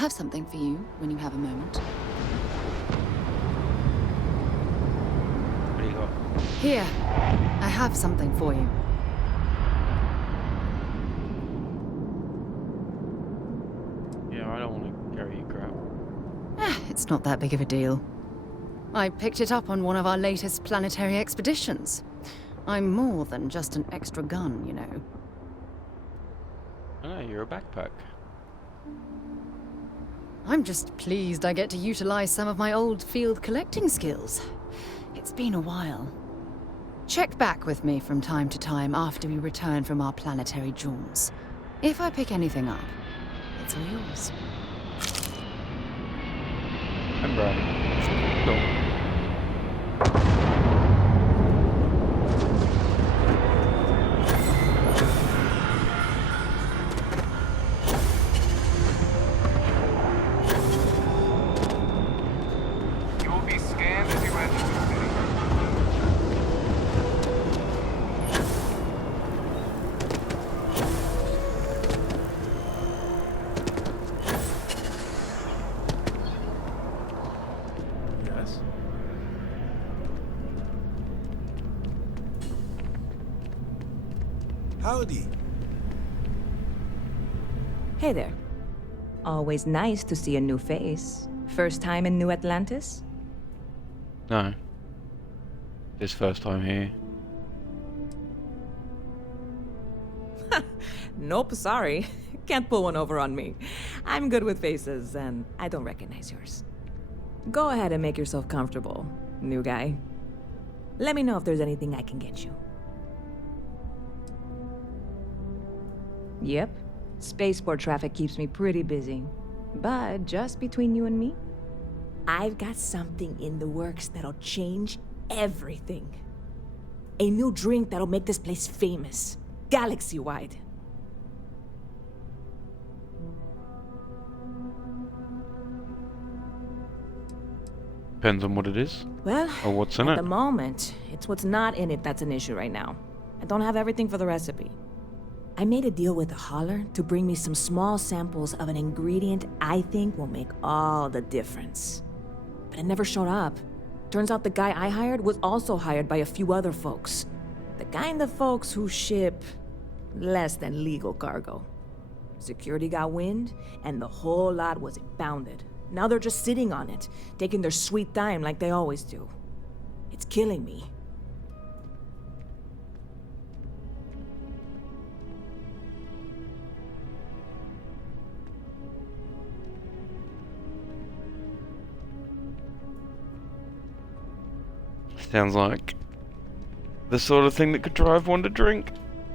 have something for you when you have a moment. What do you got? Here, I have something for you. Yeah, I don't want to carry your crap. It's not that big of a deal. I picked it up on one of our latest planetary expeditions. I'm more than just an extra gun, you know. Oh, you're a backpack. I'm just pleased I get to utilize some of my old field collecting skills. It's been a while. Check back with me from time to time after we return from our planetary jaunts. If I pick anything up, it's all yours. I'm Brian. Cool. Howdy. Hey there. Always nice to see a new face. First time in New Atlantis? No. This first time here. Nope, sorry. Can't pull one over on me. I'm good with faces, and I don't recognize yours. Go ahead and make yourself comfortable, new guy. Let me know if there's anything I can get you. Yep. Spaceport traffic keeps me pretty busy. But just between you and me, I've got something in the works that'll change everything. A new drink that'll make this place famous, galaxy-wide. Depends on what it is. Well, or what's in at it. the moment, it's what's not in it that's an issue right now. I don't have everything for the recipe. I made a deal with a hauler to bring me some small samples of an ingredient I think will make all the difference. But it never showed up. Turns out the guy I hired was also hired by a few other folks. The kind of folks who ship less than legal cargo. Security got wind, and the whole lot was impounded. Now they're just sitting on it, taking their sweet time like they always do. It's killing me. Sounds like the sort of thing that could drive one to drink.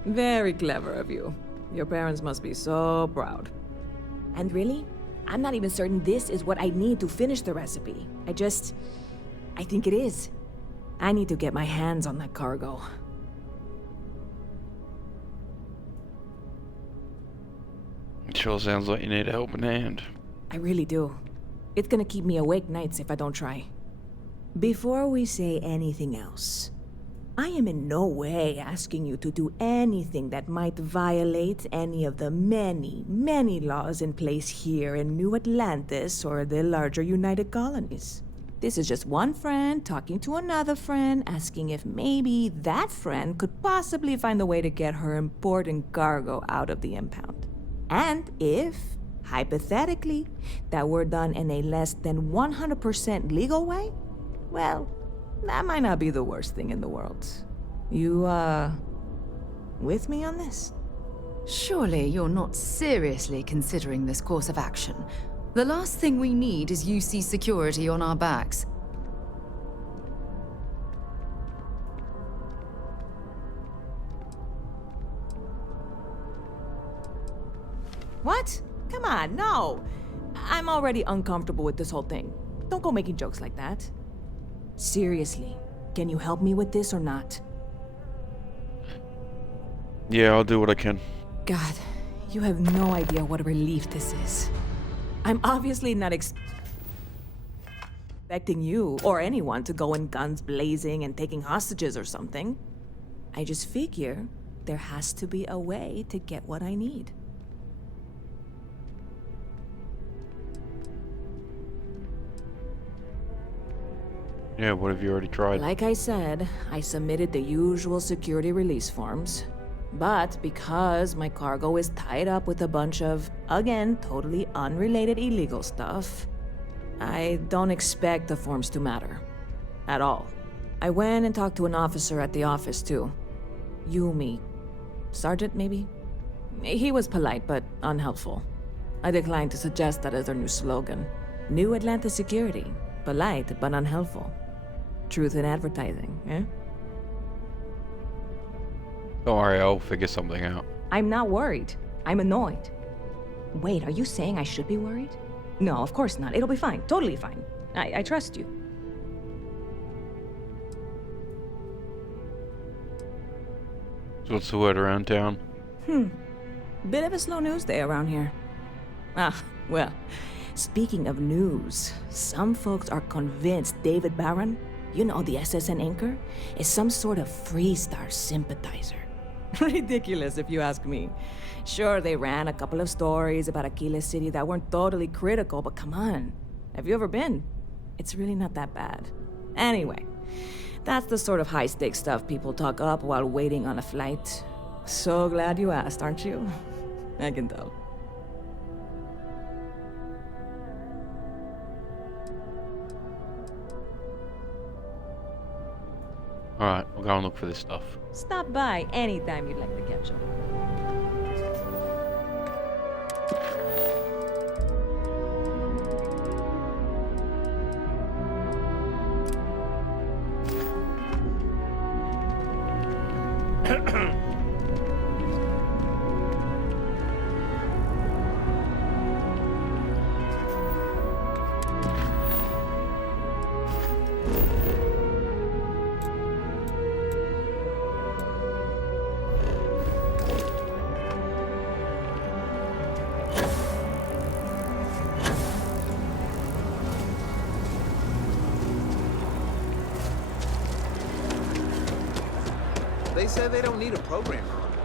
Very clever of you. Your parents must be so proud. And really, I'm not even certain this is what I need to finish the recipe. I think it is. I need to get my hands on that cargo. It sure sounds like you need a helping hand. I really do. It's gonna keep me awake nights if I don't try. Before we say anything else, I am in no way asking you to do anything that might violate any of the many, many laws in place here in New Atlantis or the larger United Colonies. This is just one friend talking to another friend, asking if maybe that friend could possibly find a way to get her important cargo out of the impound. And if, hypothetically, that were done in a less than 100% legal way, well, that might not be the worst thing in the world. You, with me on this? Surely you're not seriously considering this course of action. The last thing we need is UC security on our backs. What? Come on, no. I'm already uncomfortable with this whole thing. Don't go making jokes like that. Seriously, can you help me with this or not? Yeah, I'll do what I can. God, you have no idea what a relief this is. I'm obviously not expecting you or anyone to go in guns blazing and taking hostages or something. I just figure there has to be a way to get what I need. Yeah, what have you already tried? Like I said, I submitted the usual security release forms. But because my cargo is tied up with a bunch of, again, totally unrelated illegal stuff, I don't expect the forms to matter. At all. I went and talked to an officer at the office, too. Yumi. Sergeant, maybe? He was polite, but unhelpful. I declined to suggest that as their new slogan. New Atlanta Security. Polite, but unhelpful. Truth in advertising, eh? Don't worry, I'll figure something out. I'm not worried. I'm annoyed. Wait, are you saying I should be worried? No, of course not. It'll be fine. Totally fine. I trust you. So what's the word around town? Bit of a slow news day around here. Ah, well, speaking of news, some folks are convinced David Barron, you know, the SSN anchor, is some sort of Freestar sympathizer. Ridiculous, if you ask me. Sure, they ran a couple of stories about Aquila City that weren't totally critical, but come on. Have you ever been? It's really not that bad. Anyway, that's the sort of high-stakes stuff people talk up while waiting on a flight. So glad you asked, aren't you? I can tell. Alright, we'll go and look for this stuff. Stop by anytime you'd like to catch up. They said they don't need a programmer on it.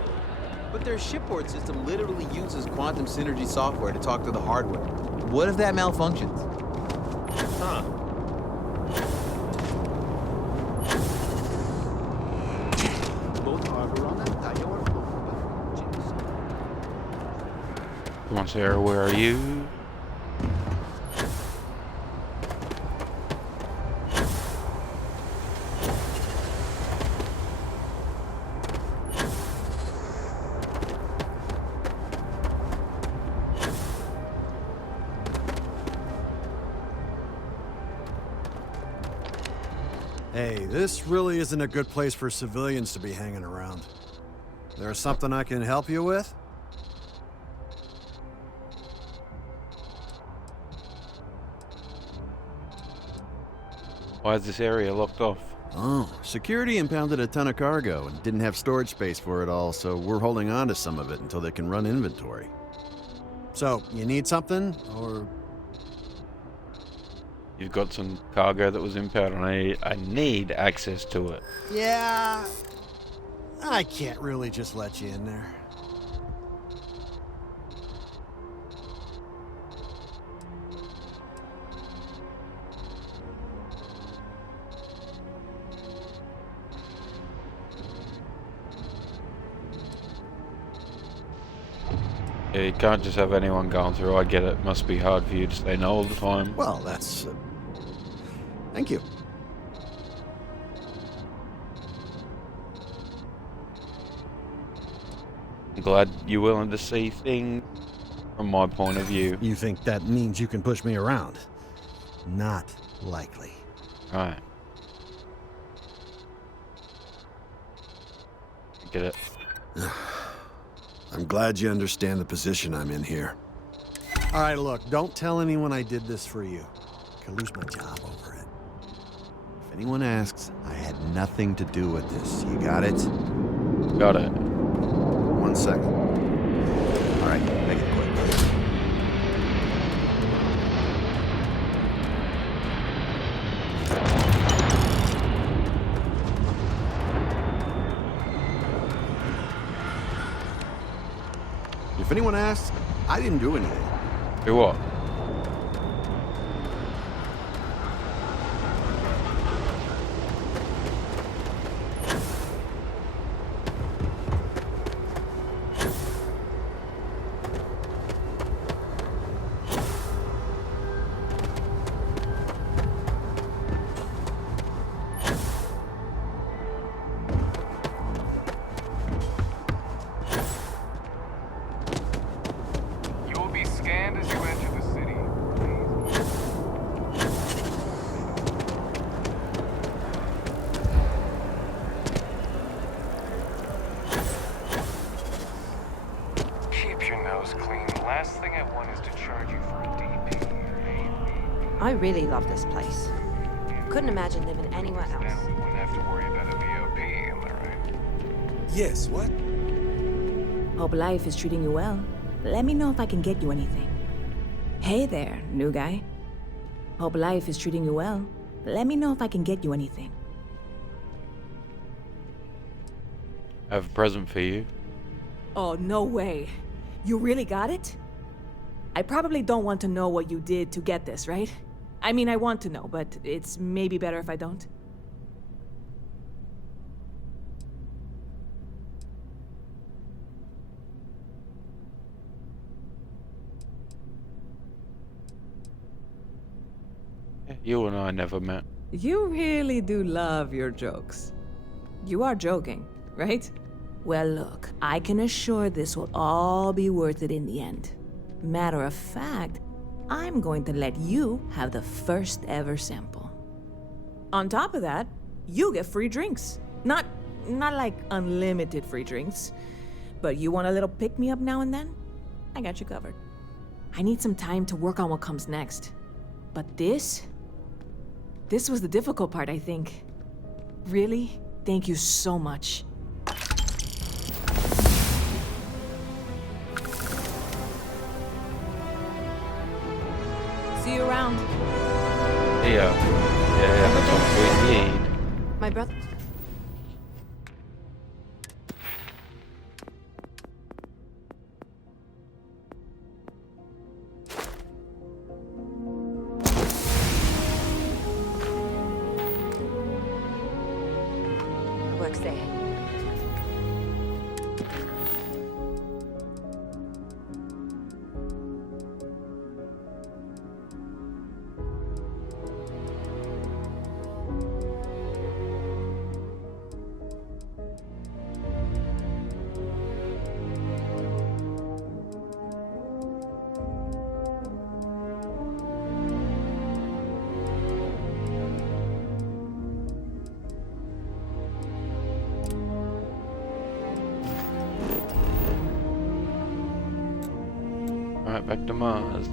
But their shipboard system literally uses quantum synergy software to talk to the hardware. What if that malfunctions? Huh. Come on, Sarah, where are you? Hey, this really isn't a good place for civilians to be hanging around. There's something I can help you with? Why is this area locked off? Oh, security impounded a ton of cargo and didn't have storage space for it all, so we're holding on to some of it until they can run inventory. So, you need something, or... You've got some cargo that was impounded and I need access to it. Yeah... I can't really just let you in there. Yeah, you can't just have anyone going through. I get it. Must be hard for you to say no all the time. Well, that's... thank you. I'm glad you're willing to see things from my point of view. You think that means you can push me around? Not likely. Alright. Get it. I'm glad you understand the position I'm in here. All right, look, don't tell anyone I did this for you. I could lose my job over it. If anyone asks, I had nothing to do with this. You got it? Got it. 1 second. All right, make it quick. If anyone asks, I didn't do anything. Do what? house clean, the last thing I want is to charge you for a DP. I really love this place. Couldn't imagine living anywhere Then else. we wouldn't have to worry about a VOP, am I right? Yes, what? Hope life is treating you well. Let me know if I can get you anything. Hey there, new guy. Hope life is treating you well. Let me know if I can get you anything. I have a present for you. Oh, no way. You really got it? I probably don't want to know what you did to get this, right? I mean, I want to know, but it's maybe better if I don't. You and I never met. You really do love your jokes. You are joking, right? Well, look, I can assure this will all be worth it in the end. Matter of fact, I'm going to let you have the first ever sample. On top of that, you get free drinks. Not like unlimited free drinks, but you want a little pick-me-up now and then? I got you covered. I need some time to work on what comes next. But this was the difficult part, I think. Really? Thank you so much. See you around. Yeah, that's what we need. My brother. Works there. Alright, back to Mars.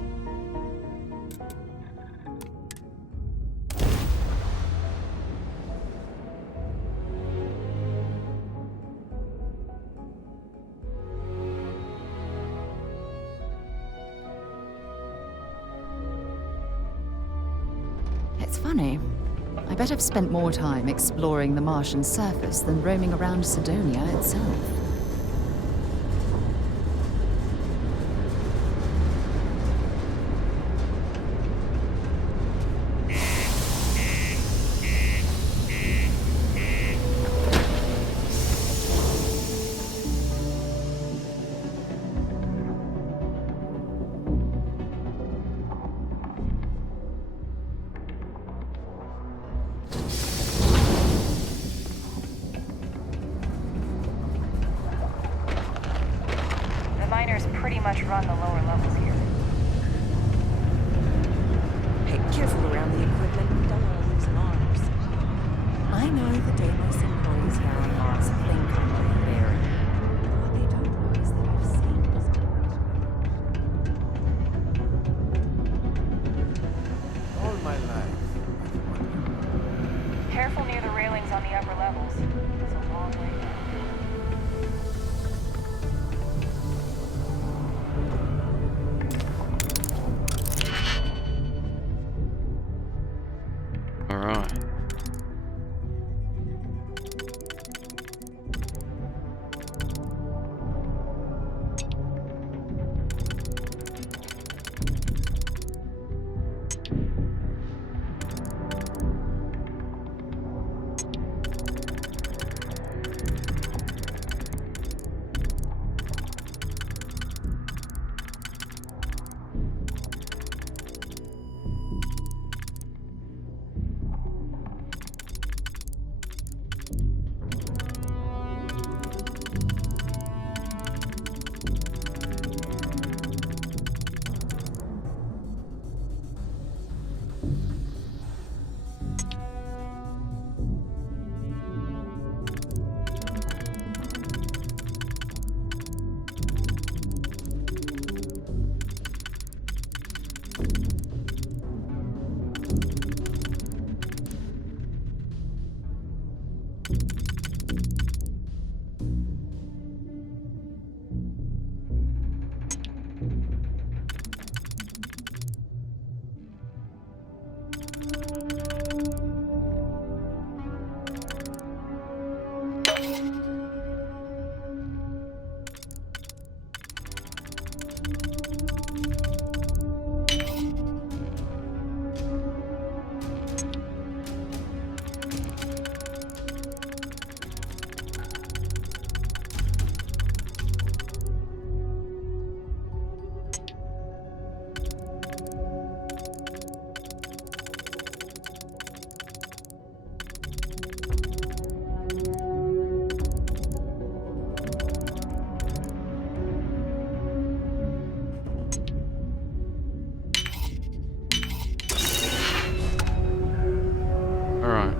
It's funny. I bet I've spent more time exploring the Martian surface than roaming around Sidonia itself. The miners pretty much run the lower levels here. Hey, careful around the equipment. Don't want to lose an arms. I know the Jemison employees here on Mars think I'm overbearing. But what they don't know is that I've seen this. All my life. Careful near the railings on the upper levels. It's a long way down. Alright. Alright.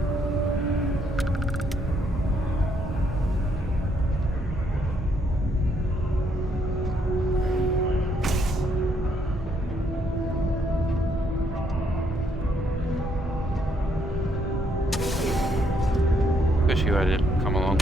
Wish you had it come along.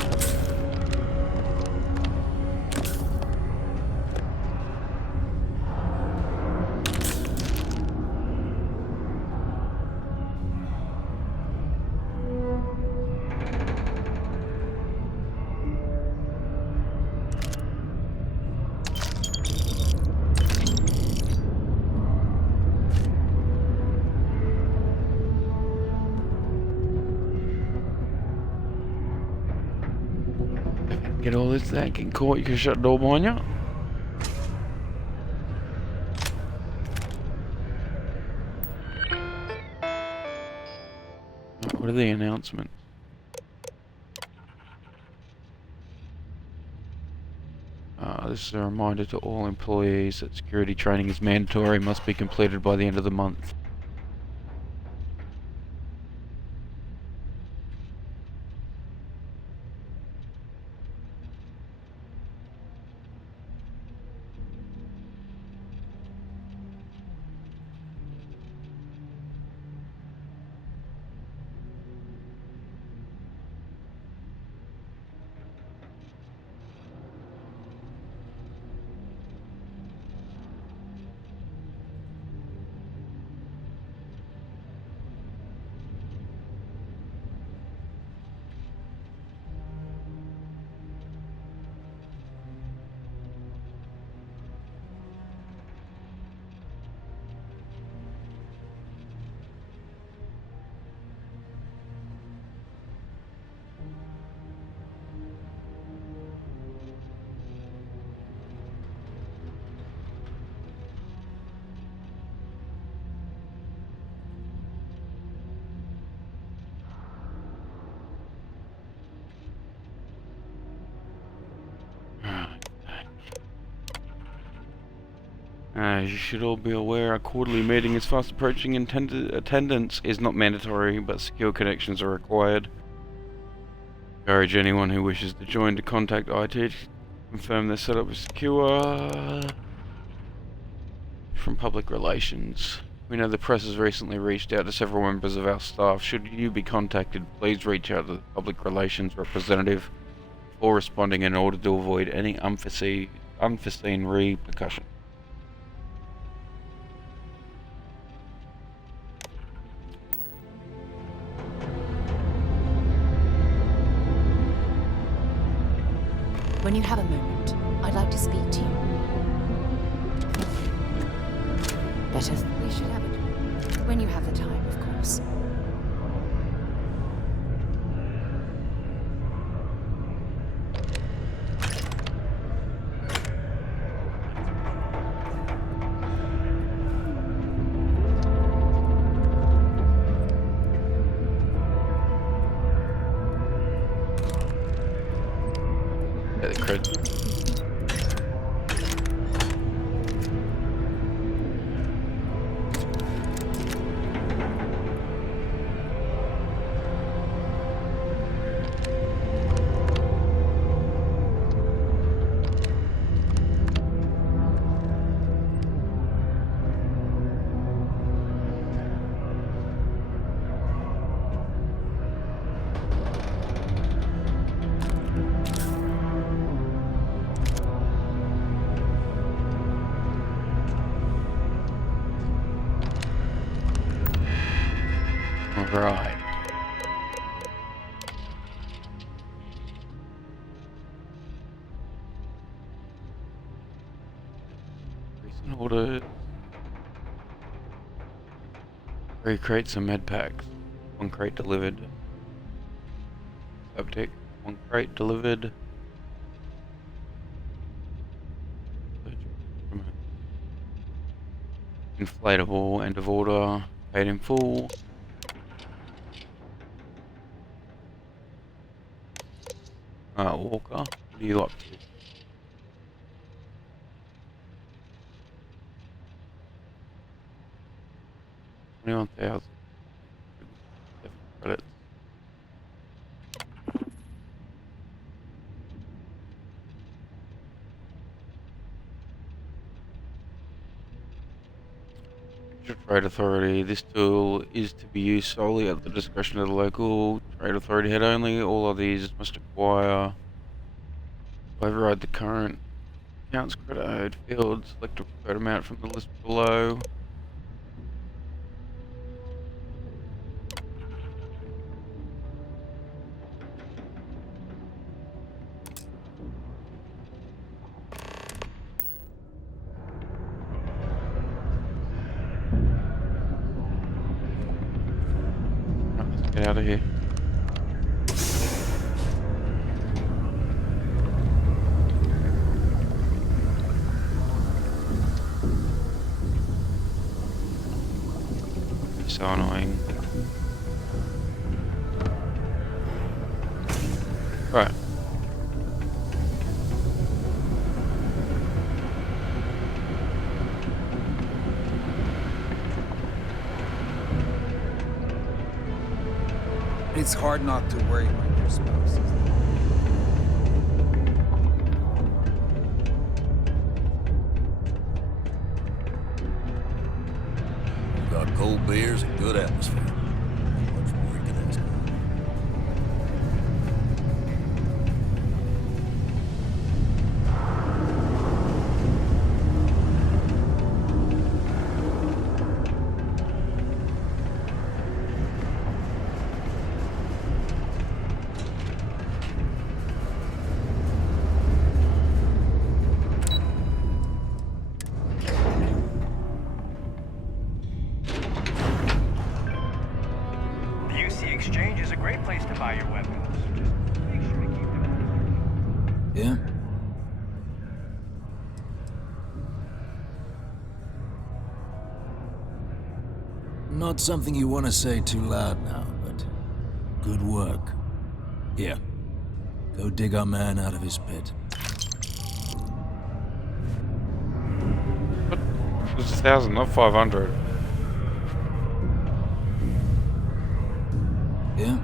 Get all this that getting caught, you can shut the door behind you. What are the announcements? This is a reminder to all employees that security training is mandatory, must be completed by the end of the month. As you should all be aware, our quarterly meeting is fast approaching. Attendance is not mandatory, but secure connections are required. Encourage anyone who wishes to join to contact IT to confirm their setup is secure. From Public Relations. We know the press has recently reached out to several members of our staff. Should you be contacted, please reach out to the Public Relations representative before responding in order to avoid any unforeseen repercussion. When you have a moment, I'd like to speak to you. Better, we should have it. When you have the time, of course. Get the cred. Right. Recent order. 3 crates of med packs. 1 crate delivered. Uptick. 1 crate delivered. Inflatable, end of order, paid in full. Walker, what are you up to? 21,000 credits. Trade Authority. This tool is to be used solely at the discretion of the local Trade Authority head only. All of these must acquire. Override the current accounts credit field. Select a preferred amount from the list below. Right, let's get out of here. So annoying. Right. It's hard not to worry when your spouse is Got cold beers and good atmosphere. Much more you can ask for. Exchange is a great place to buy your weapons. Just make sure to keep them. Yeah? Not something you want to say too loud now, but good work. Here, go dig our man out of his pit. It's 1,000, not 500. Yeah?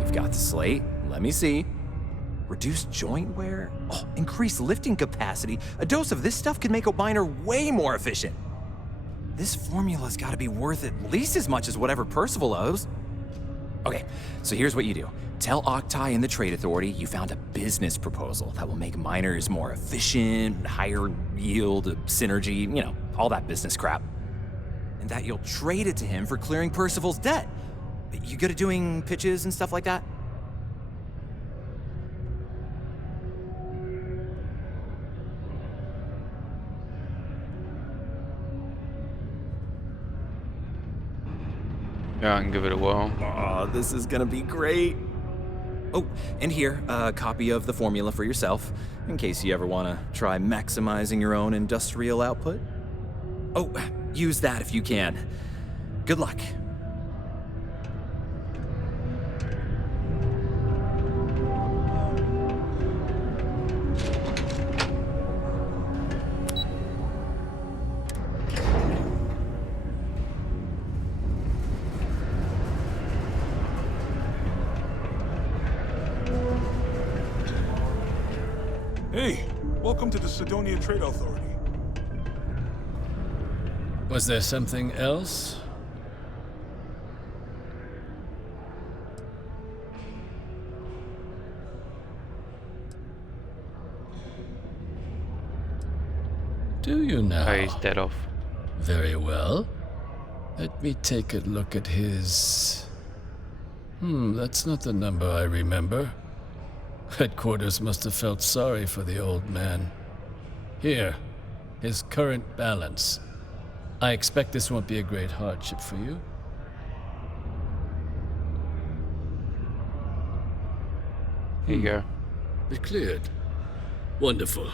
You've got the slate. Let me see. Reduced joint wear? Oh, increased lifting capacity. A dose of this stuff could make a miner way more efficient. This formula's gotta be worth at least as much as whatever Percival owes. Okay, so here's what you do. Tell Octai and the Trade Authority you found a business proposal that will make miners more efficient, higher yield, synergy, you know, all that business crap. And that you'll trade it to him for clearing Percival's debt. You good at doing pitches and stuff like that? Yeah, I can give it a whirl. Oh, this is gonna be great. Oh, and here, a copy of the formula for yourself, in case you ever want to try maximizing your own industrial output. Oh, use that if you can. Good luck. Hey, welcome to the Sidonia Trade Authority. Was there something else? Do you now? Oh, he's dead off. Very well. Let me take a look at his... that's not the number I remember. Headquarters must have felt sorry for the old man. Here, his current balance. I expect this won't be a great hardship for you. Here you go. It cleared. Wonderful.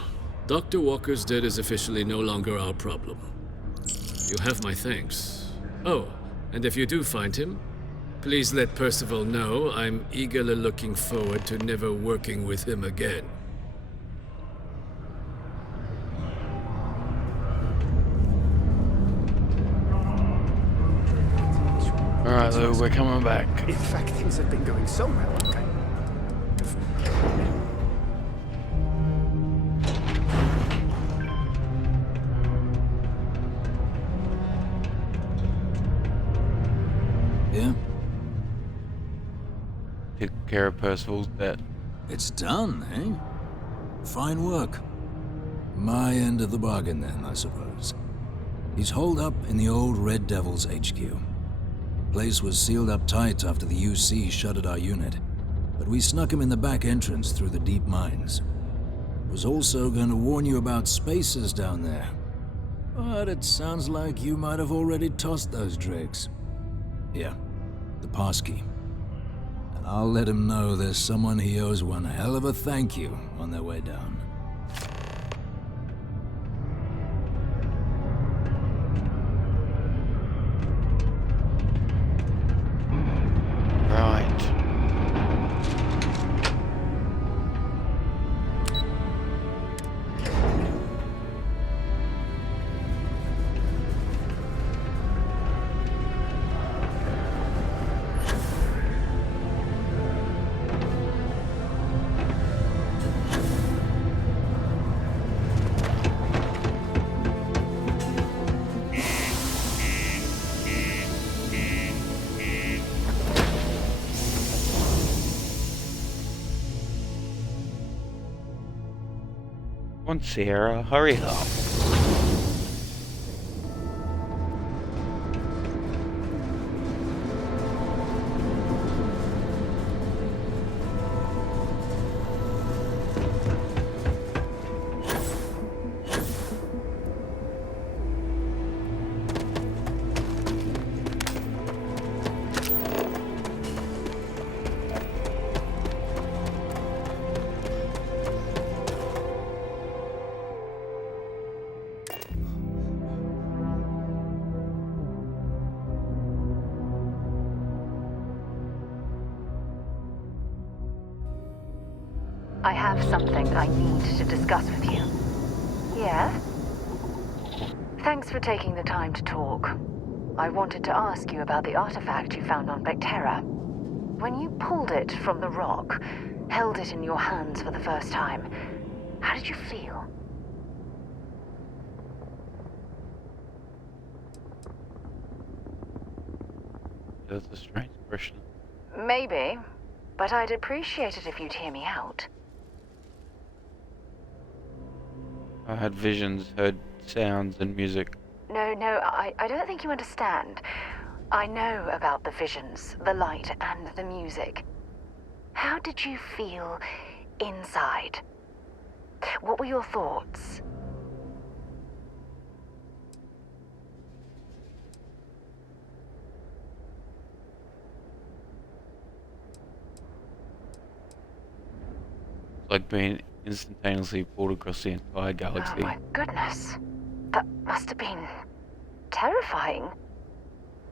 Dr. Walker's dead is officially no longer our problem. You have my thanks. Oh, and if you do find him, please let Percival know I'm eagerly looking forward to never working with him again. Alright, Lou, we're coming back. In fact, things have been going so well. Yeah? Took care of Percival's debt. It's done, eh? Fine work. My end of the bargain then, I suppose. He's holed up in the old Red Devil's HQ. Place was sealed up tight after the UC shuttered our unit, but we snuck him in the back entrance through the deep mines. Was also going to warn you about spacers down there, but it sounds like you might have already tossed those drakes. Here, the passkey. And I'll let him know there's someone he owes one hell of a thank you on their way down. Right. Come on, Sierra, hurry up. I have something I need to discuss with you. Yeah? Thanks for taking the time to talk. I wanted to ask you about the artifact you found on Vectera. When you pulled it from the rock, held it in your hands for the first time, how did you feel? That's a strange question. Maybe, but I'd appreciate it if you'd hear me out. I had visions, heard sounds and music. No, I don't think you understand. I know about the visions, the light, and the music. How did you feel inside? What were your thoughts? Like being instantaneously pulled across the entire galaxy. Oh my goodness. That must have been terrifying.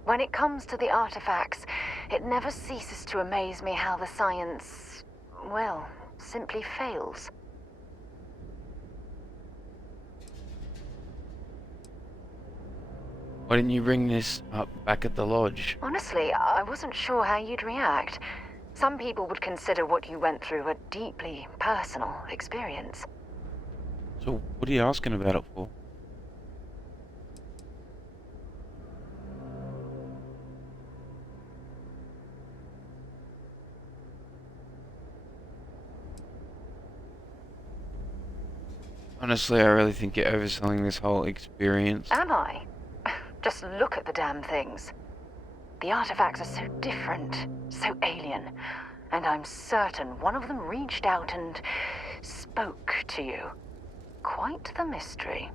When it comes to the artifacts, it never ceases to amaze me how the science, well, simply fails. Why didn't you bring this up back at the lodge? Honestly, I wasn't sure how you'd react. Some people would consider what you went through a deeply personal experience. So what are you asking about it for? Honestly, I really think you're overselling this whole experience. Am I? Just look at the damn things. The artifacts are so different, so alien, and I'm certain one of them reached out and spoke to you. Quite the mystery.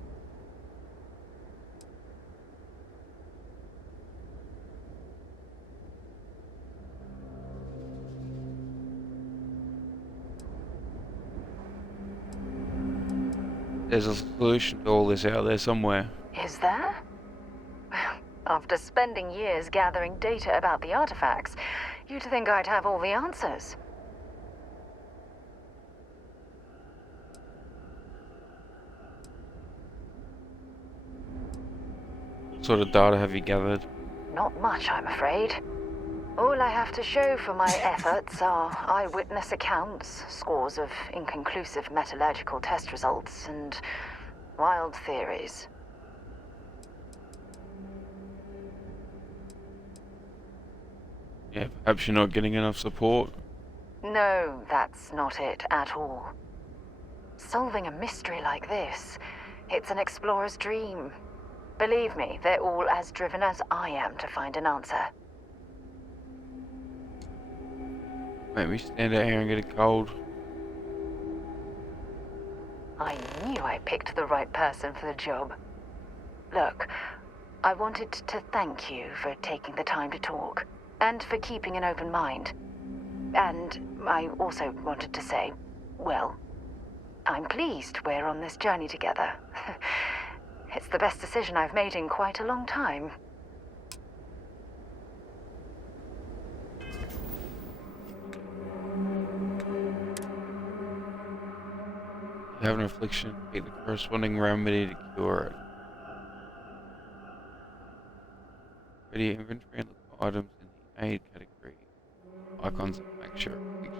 There's a solution to all this out there somewhere. Is there? After spending years gathering data about the artifacts, you'd think I'd have all the answers. What sort of data have you gathered? Not much, I'm afraid. All I have to show for my efforts are eyewitness accounts, scores of inconclusive metallurgical test results, and wild theories. Yeah, perhaps you're not getting enough support. No, that's not it at all. Solving a mystery like this, it's an explorer's dream. Believe me, they're all as driven as I am to find an answer. Make me stand out here and get a cold. I knew I picked the right person for the job. Look, I wanted to thank you for taking the time to talk, and for keeping an open mind. And I also wanted to say, well, I'm pleased we're on this journey together. It's the best decision I've made in quite a long time. You have an affliction, take the corresponding remedy to cure it. Ready inventory and look for items in the aid category. Icons that make sure affliction.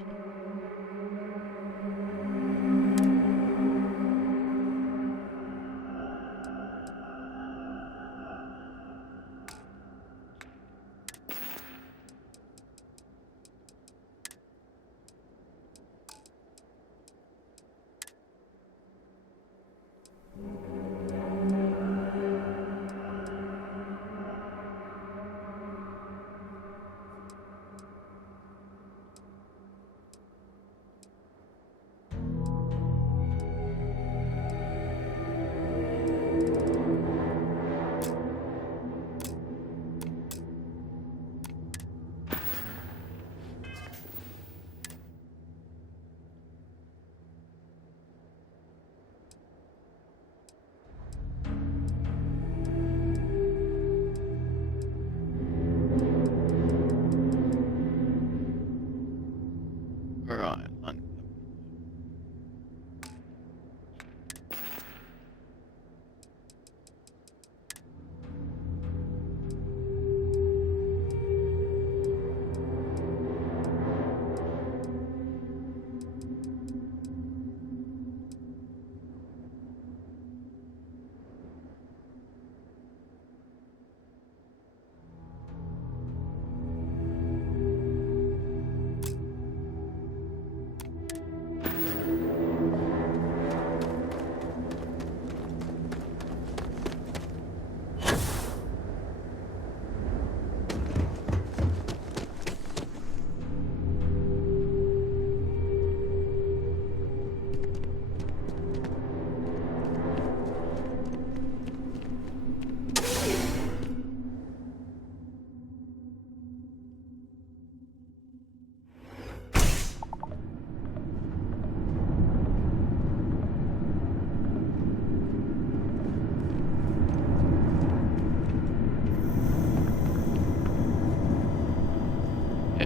Alright,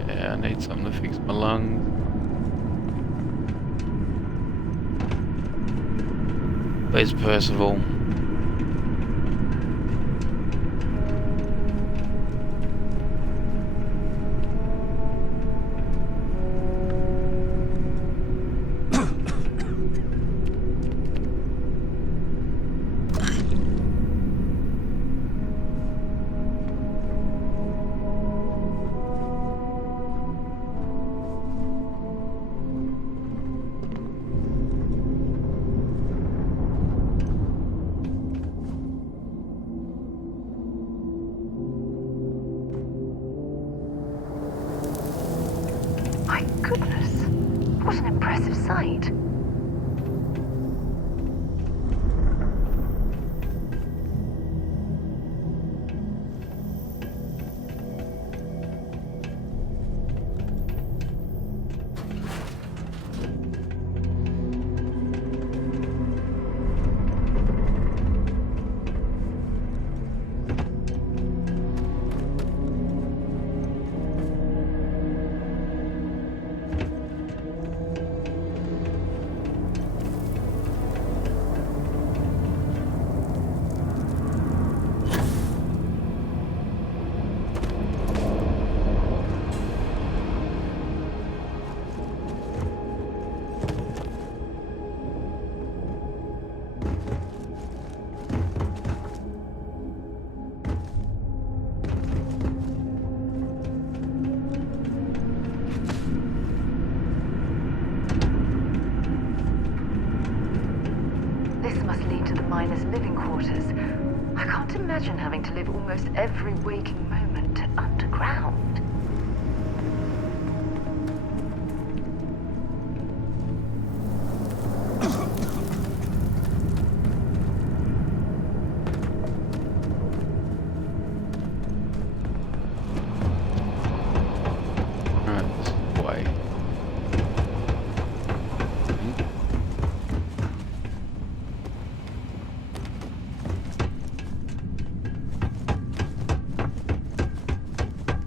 yeah, I need something to fix my lungs. Where's Percival? My goodness, what an impressive sight. This must lead to the miners' living quarters. I can't imagine having to live almost every waking moment underground. Alright, this way.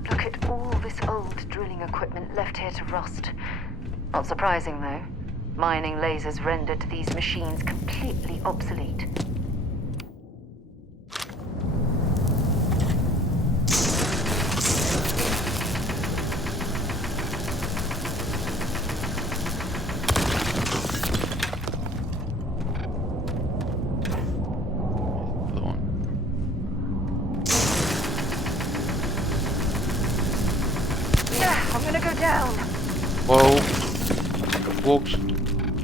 Look at all this old drilling equipment left here to rust. Not surprising, though. Mining lasers rendered these machines completely obsolete. The one. I'm gonna go down. Whoa. Walked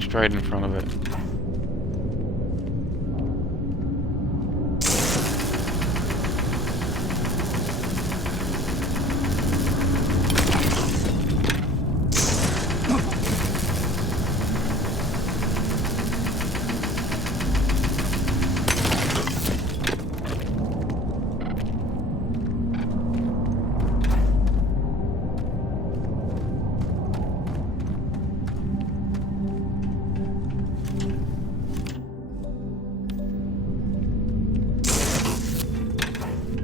straight in front of it.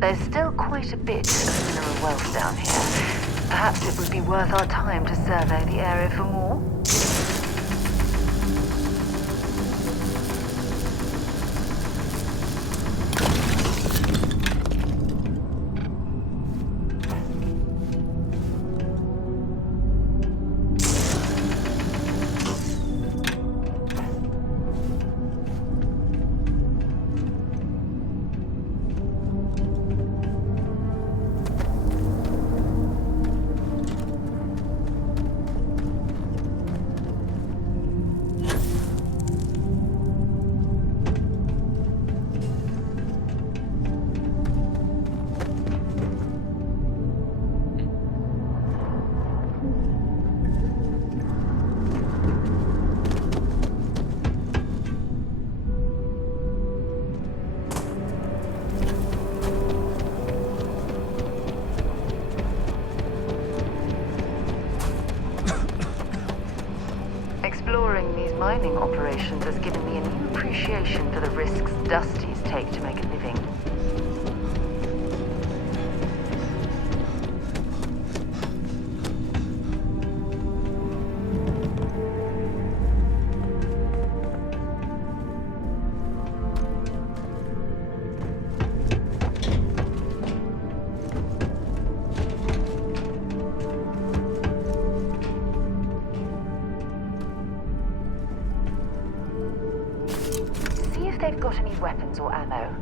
There's still quite a bit of mineral wealth down here. Perhaps it would be worth our time to survey the area for more. Exploring these mining operations has given me a new appreciation for the risks Dusties take to make a living. See if they've got any weapons or ammo.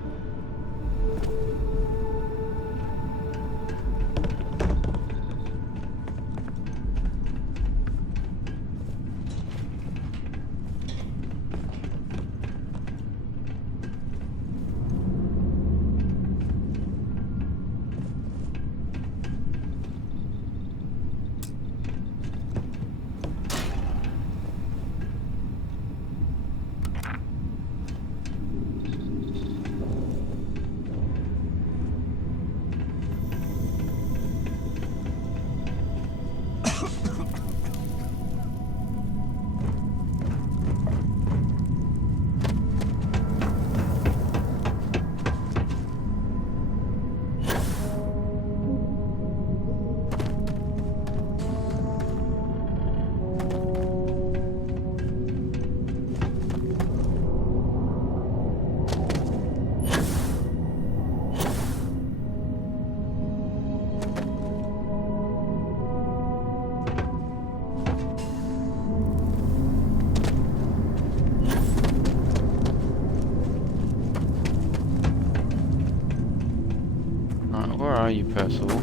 are you, Percival?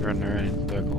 You're in the right circle.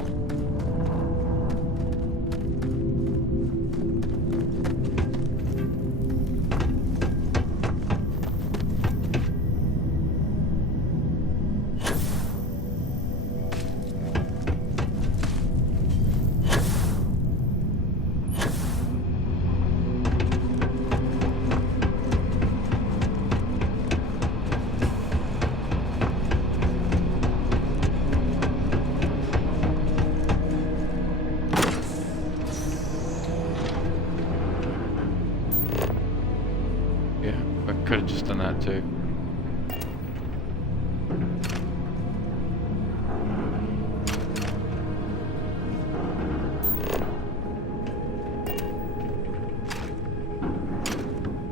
Yeah, I could have just done that too.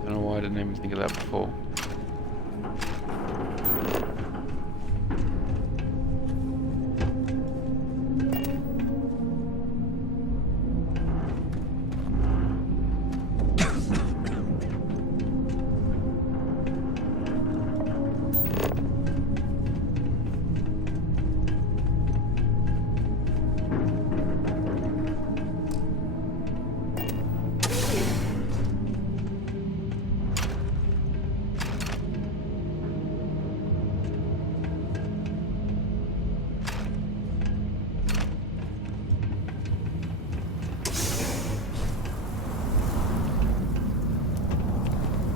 Don't know why I didn't even think of that before.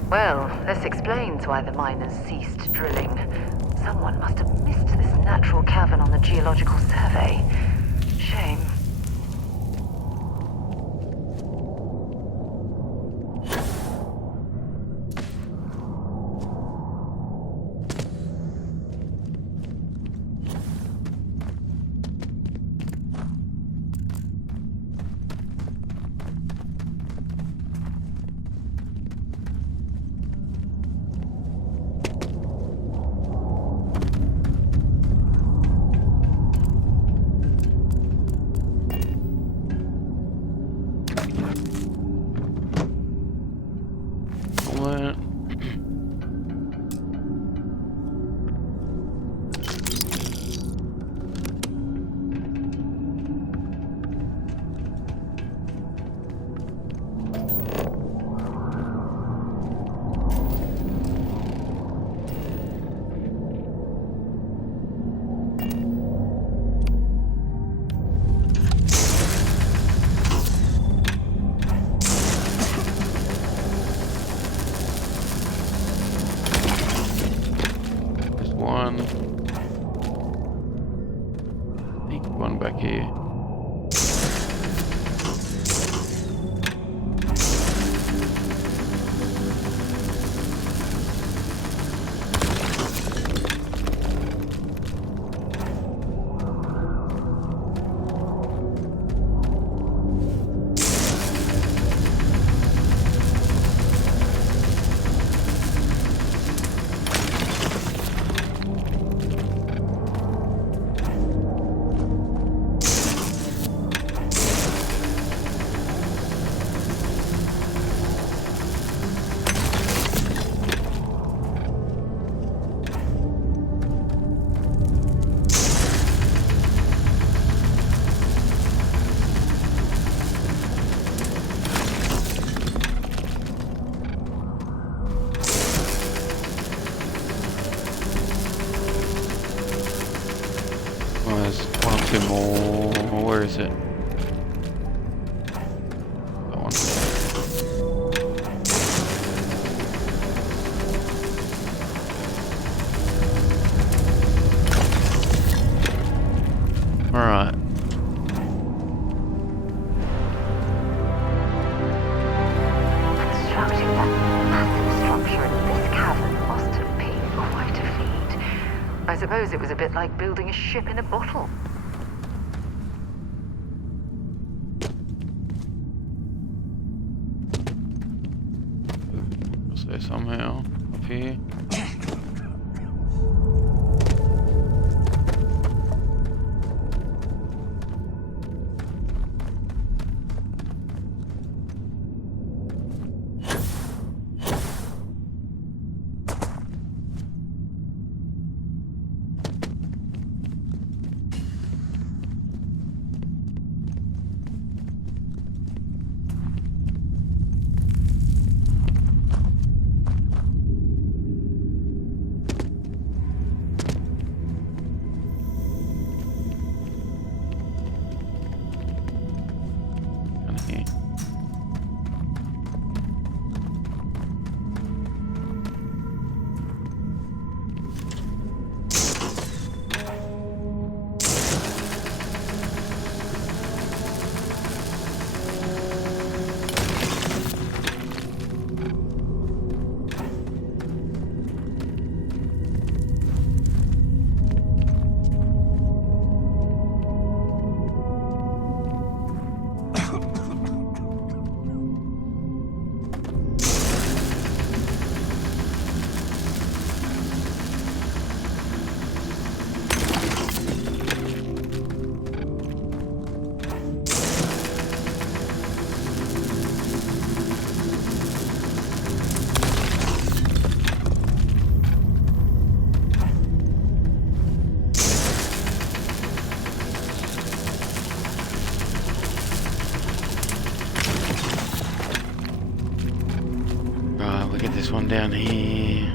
Well, this explains why the miners ceased drilling. Someone must have missed this natural cavern on the geological survey. Shame. What? There's one. I think one back here. Oh, there's one or two more. Where is it? That one. Alright. Constructing that massive structure in this cavern must have been quite a feat. I suppose it was a bit like building a ship in a bottle. So somehow up here. one down here.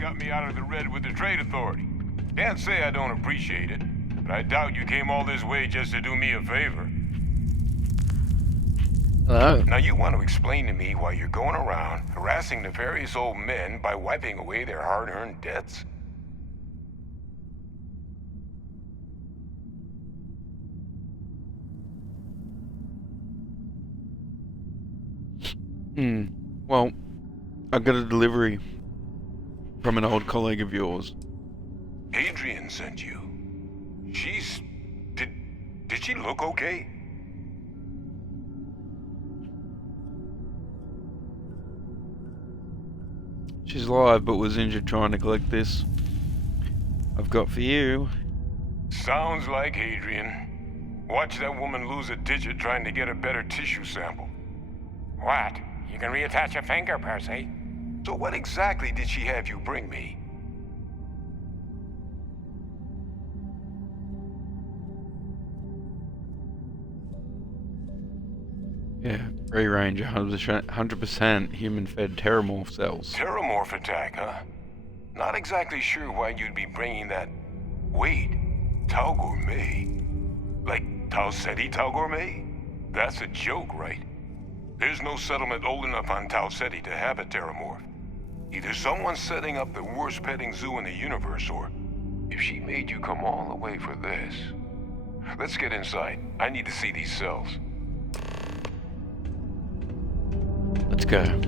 Got me out of the red with the Trade Authority. Can't say I don't appreciate it, but I doubt you came all this way just to do me a favor. Hello. Now you want to explain to me why you're going around harassing nefarious old men by wiping away their hard-earned debts? Well, I got a delivery from an old colleague of yours. Adrian sent you. She's... Did she look okay? She's alive but was injured trying to collect this. I've got for you. Sounds like Adrian. Watch that woman lose a digit trying to get a better tissue sample. What? You can reattach a finger, Percy. So what exactly did she have you bring me? Yeah, free range, 100% human-fed terramorph cells. Terramorph attack, huh? Not exactly sure why you'd be bringing that... Wait, Tau Gourmet? Like Tau Ceti Tau Gourmet? That's a joke, right? There's no settlement old enough on Tau Ceti to have a terramorph. Either someone's setting up the worst petting zoo in the universe, or if she made you come all the way for this. Let's get inside. I need to see these cells. Let's go.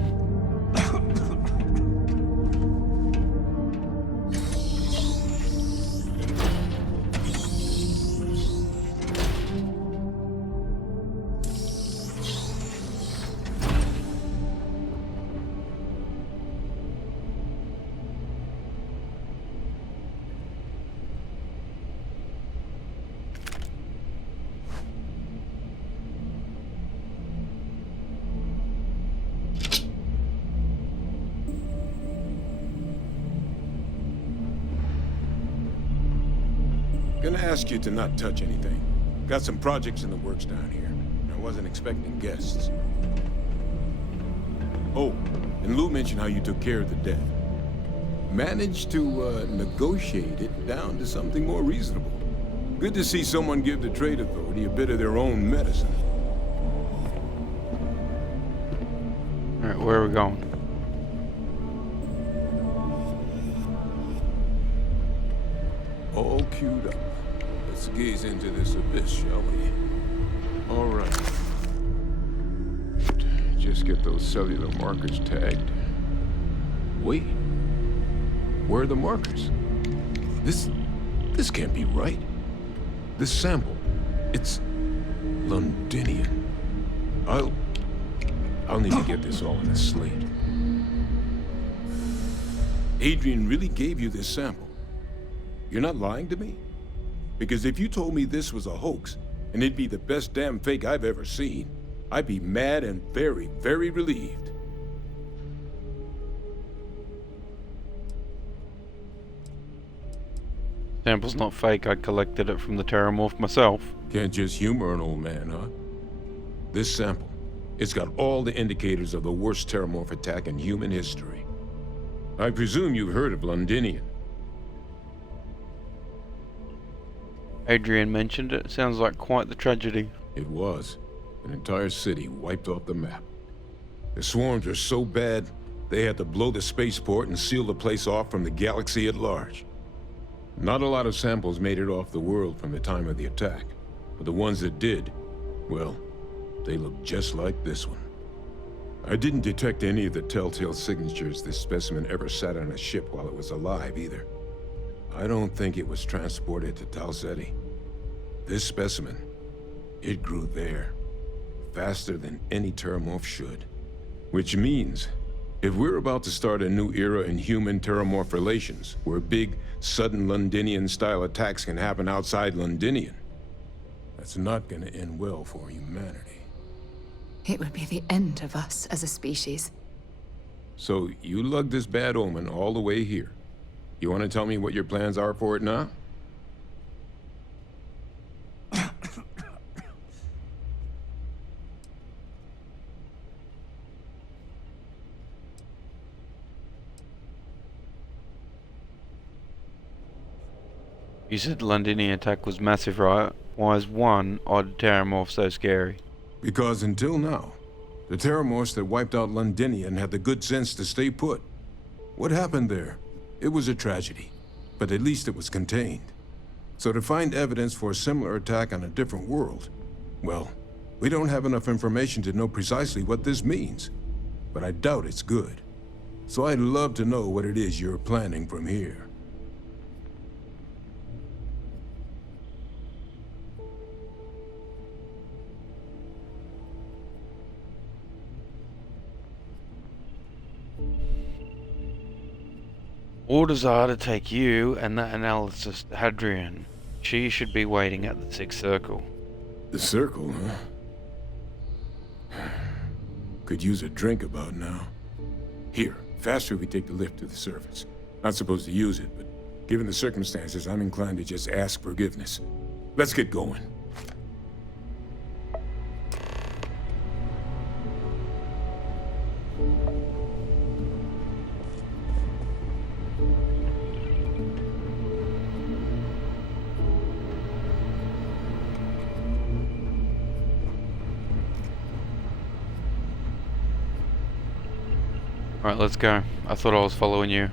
Gonna ask you to not touch anything. Got some projects in the works down here. I wasn't expecting guests. Oh, and Lou mentioned how you took care of the debt. Managed to negotiate it down to something more reasonable. Good to see someone give the Trade Authority a bit of their own medicine. Alright, where are we going? All queued up. Let's gaze into this abyss, shall we? All right. Just get those cellular markers tagged. Wait. Where are the markers? This can't be right. This sample, it's Londinian. I'll need to get this all in a slate. Adrian really gave you this sample. You're not lying to me? Because if you told me this was a hoax, and it'd be the best damn fake I've ever seen, I'd be mad and very, very relieved. Sample's not fake, I collected it from the Terramorph myself. Can't just humor an old man, huh? This sample, it's got all the indicators of the worst Terramorph attack in human history. I presume you've heard of Londinian. Adrian mentioned it. Sounds like quite the tragedy. It was. An entire city wiped off the map. The swarms were so bad, they had to blow the spaceport and seal the place off from the galaxy at large. Not a lot of samples made it off the world from the time of the attack, but the ones that did, well, they look just like this one. I didn't detect any of the telltale signatures this specimen ever sat on a ship while it was alive, either. I don't think it was transported to Tau Ceti. This specimen, it grew there, faster than any Terramorph should. Which means, if we're about to start a new era in human-Terramorph relations, where big, sudden Londinian-style attacks can happen outside Londinian, that's not gonna end well for humanity. It would be the end of us as a species. So, you lugged this bad omen all the way here. You want to tell me what your plans are for it now? You said the Londinian attack was massive, right? Why is one odd Terramorph so scary? Because until now, the Terramorphs that wiped out Londinian had the good sense to stay put. What happened there? It was a tragedy, but at least it was contained. So to find evidence for a similar attack on a different world, well, we don't have enough information to know precisely what this means. But I doubt it's good. So I'd love to know what it is you're planning from here. Orders are to take you and that analysis to Hadrian. She should be waiting at the Sixth Circle. The Circle, huh? Could use a drink about now. Here, faster we take the lift to the surface. Not supposed to use it, but given the circumstances, I'm inclined to just ask forgiveness. Let's get going. Alright, let's go. I thought I was following you.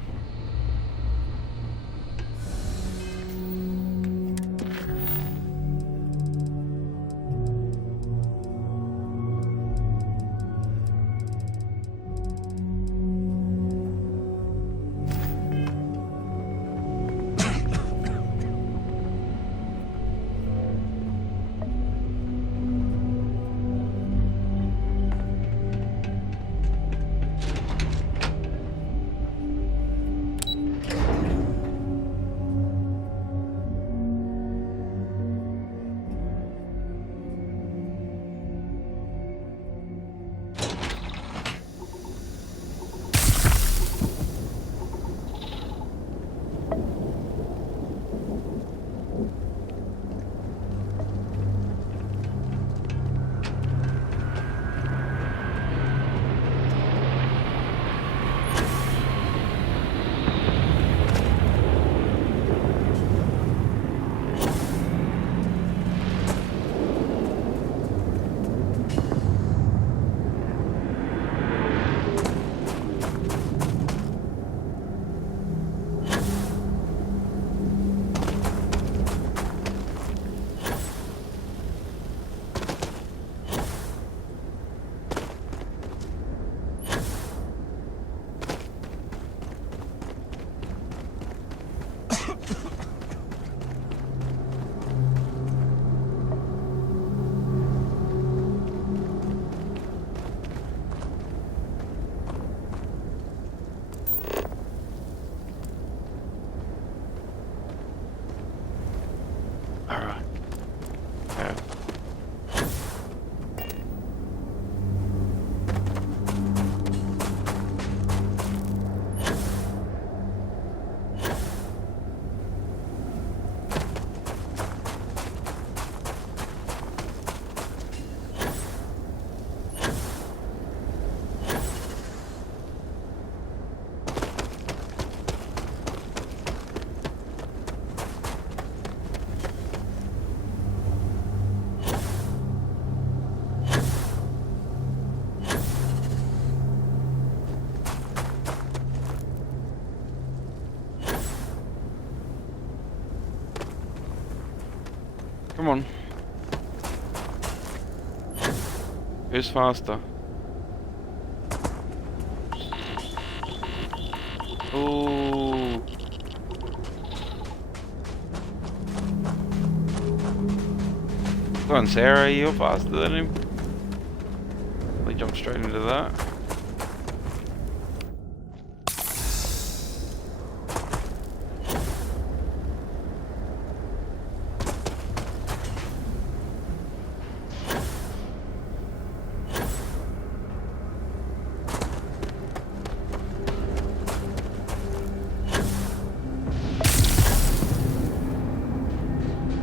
Come on. Who's faster? Ooh. Go on, Sarah, you're faster than him. They jump straight into that.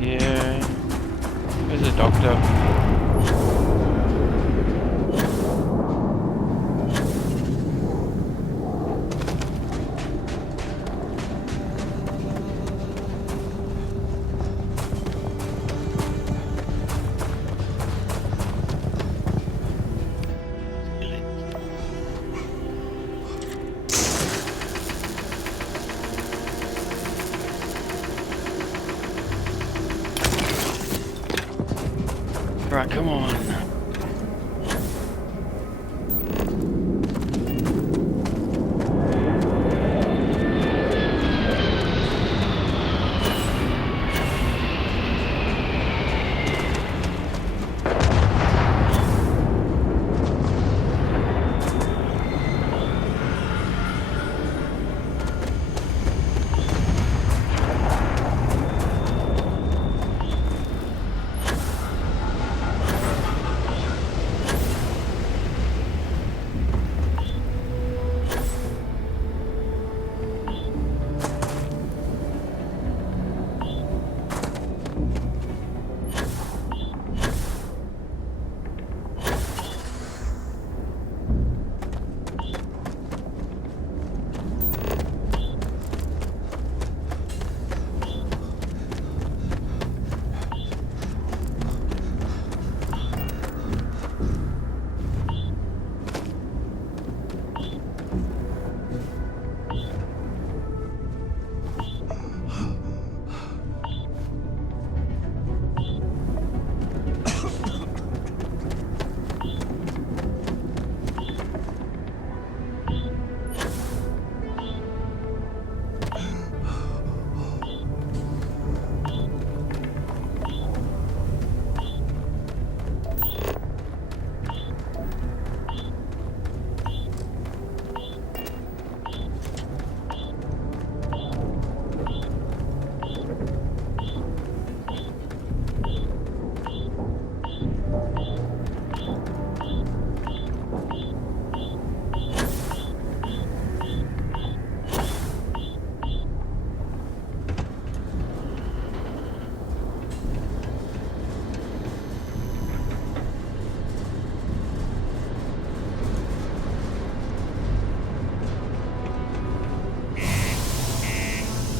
Yeah. Where's the doctor? Right, come on.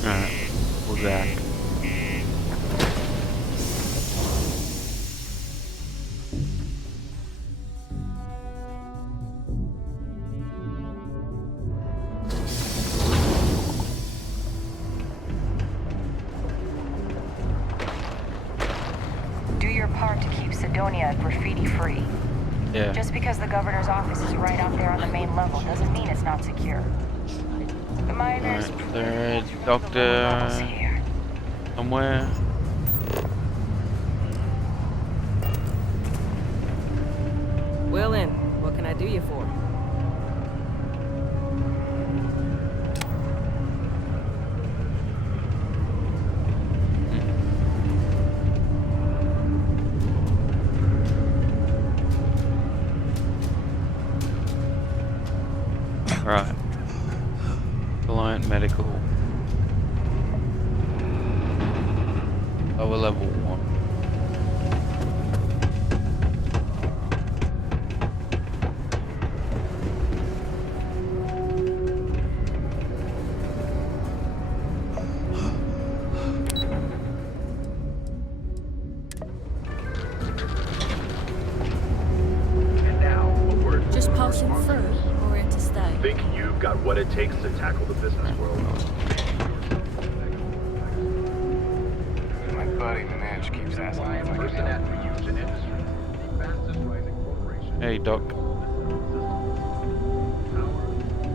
Alright, we're back. Do your part to keep Sidonia graffiti-free. Yeah. Just because the governor's office is right up there on the main level doesn't mean it's not secure. The miners... Alright, there is doctor somewhere. Willin, what can I do you for? Right. Client medical. Lower level 1. And now, a word from Just our passing sponsors. through or in to stay? Think you've got what it takes to tackle the business world? My Everybody in the mansion keeps asking if I can Person help. at the huge industry. The fastest rising corporation. Hey, Doc. Power,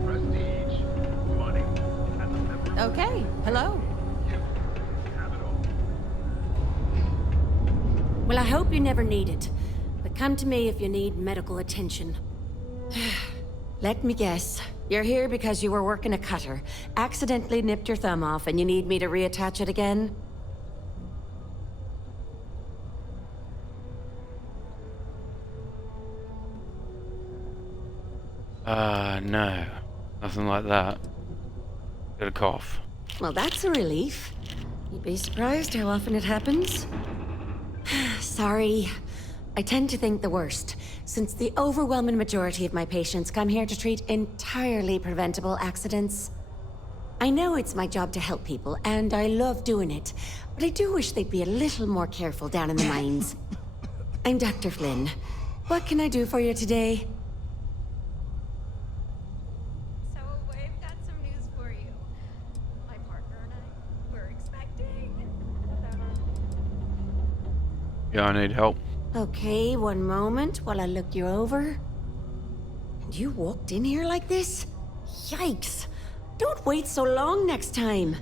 prestige, money. As a member of Okay, hello. you have it all. Well, I hope you never need it. But come to me if you need medical attention. Let me guess. You're here because you were working a cutter, accidentally nipped your thumb off, and you need me to reattach it again? No. Nothing like that. Got a cough. Well, that's a relief. You'd be surprised how often it happens. Sorry. I tend to think the worst, since the overwhelming majority of my patients come here to treat entirely preventable accidents. I know it's my job to help people, and I love doing it, but I do wish they'd be a little more careful down in the mines. I'm Dr. Flynn. What can I do for you today? So, I've got some news for you. My partner and I, we're expecting. Yeah, I need help. Okay, one moment while I look you over. And you walked in here like this? Yikes! Don't wait so long next time.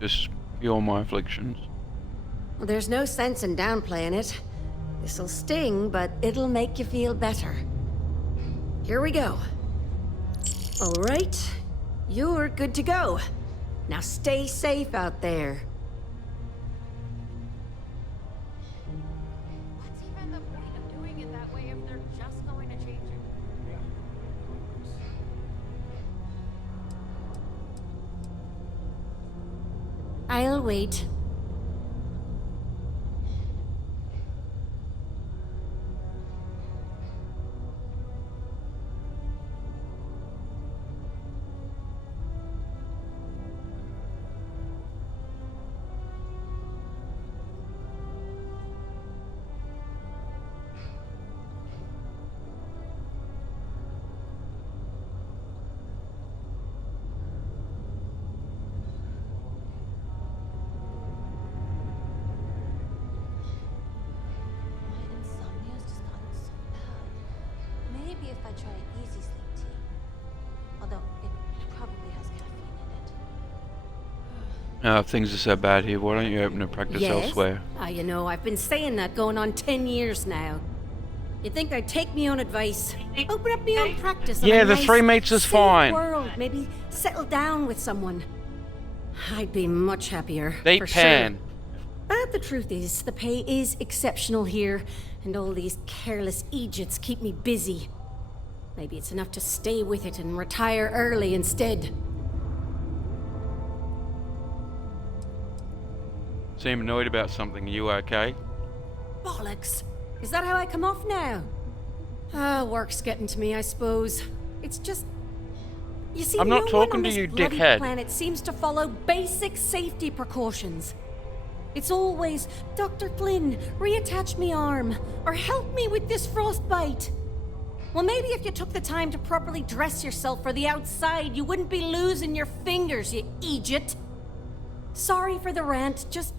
Just cure my afflictions. Well, there's no sense in downplaying it. This'll sting, but it'll make you feel better. Here we go. All right, you're good to go. Now stay safe out there. What's even the point of doing it that way if they're just going to change it? I'll wait. Maybe if I try easy sleep tea. Although it probably has caffeine in it. If things are so bad here, why don't you open a practice elsewhere? You know, I've been saying that going on 10 years now. You'd think I'd take me own advice, open up my own practice. Yeah, in a the 3 mates is safe fine. World, maybe settle down with someone. I'd be much happier. Date for Pan. Sure. But the truth is, the pay is exceptional here, and all these careless Egypts keep me busy. Maybe it's enough to stay with it and retire early instead. Seem annoyed about something. Are you okay? Bollocks! Is that how I come off now? Work's getting to me, I suppose. It's just... You see, I'm not no talking one on to this you, bloody dickhead. planet seems to follow basic safety precautions. It's always, Dr. Flynn, reattach me arm, or help me with this frostbite. Well, maybe if you took the time to properly dress yourself for the outside, you wouldn't be losing your fingers, you Egypt. Sorry for the rant, just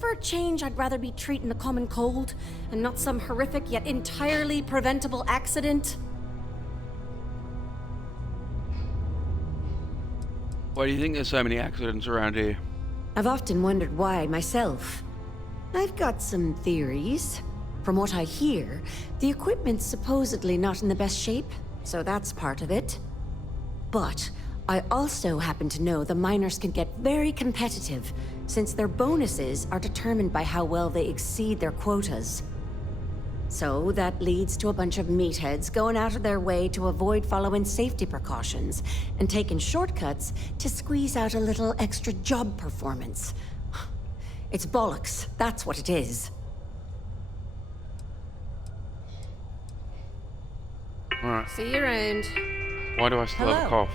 for a change, I'd rather be treating a common cold, and not some horrific yet entirely preventable accident. Why do you think there's so many accidents around here? I've often wondered why myself. I've got some theories. From what I hear, the equipment's supposedly not in the best shape, so that's part of it. But I also happen to know the miners can get very competitive, since their bonuses are determined by how well they exceed their quotas. So that leads to a bunch of meatheads going out of their way to avoid following safety precautions and taking shortcuts to squeeze out a little extra job performance. It's bollocks, that's what it is. Alright. See you around. Why do I still have a Hello. cough?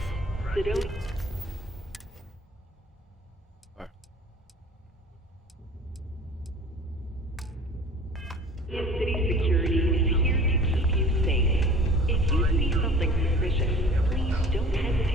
City security is here to keep you safe. If you see something suspicious, please don't hesitate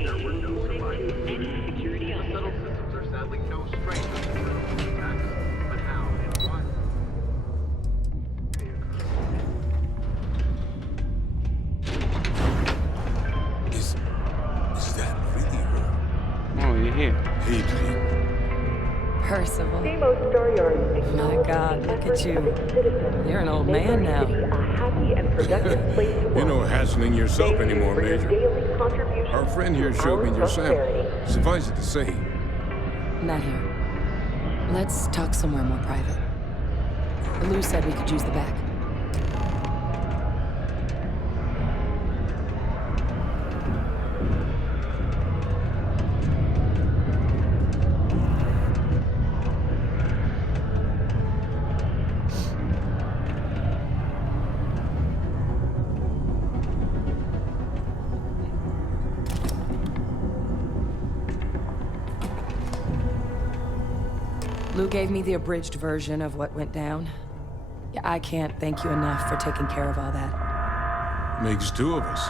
here. Adrian. Percival. My God, look at you. You're an old man now. You're no hassling yourself anymore, Major. Our friend here showed me your sample. Suffice it to say, Not here. Let's talk somewhere more private. Lou said we could use the back. Lou gave me the abridged version of what went down. Yeah, I can't thank you enough for taking care of all that. makes two of us.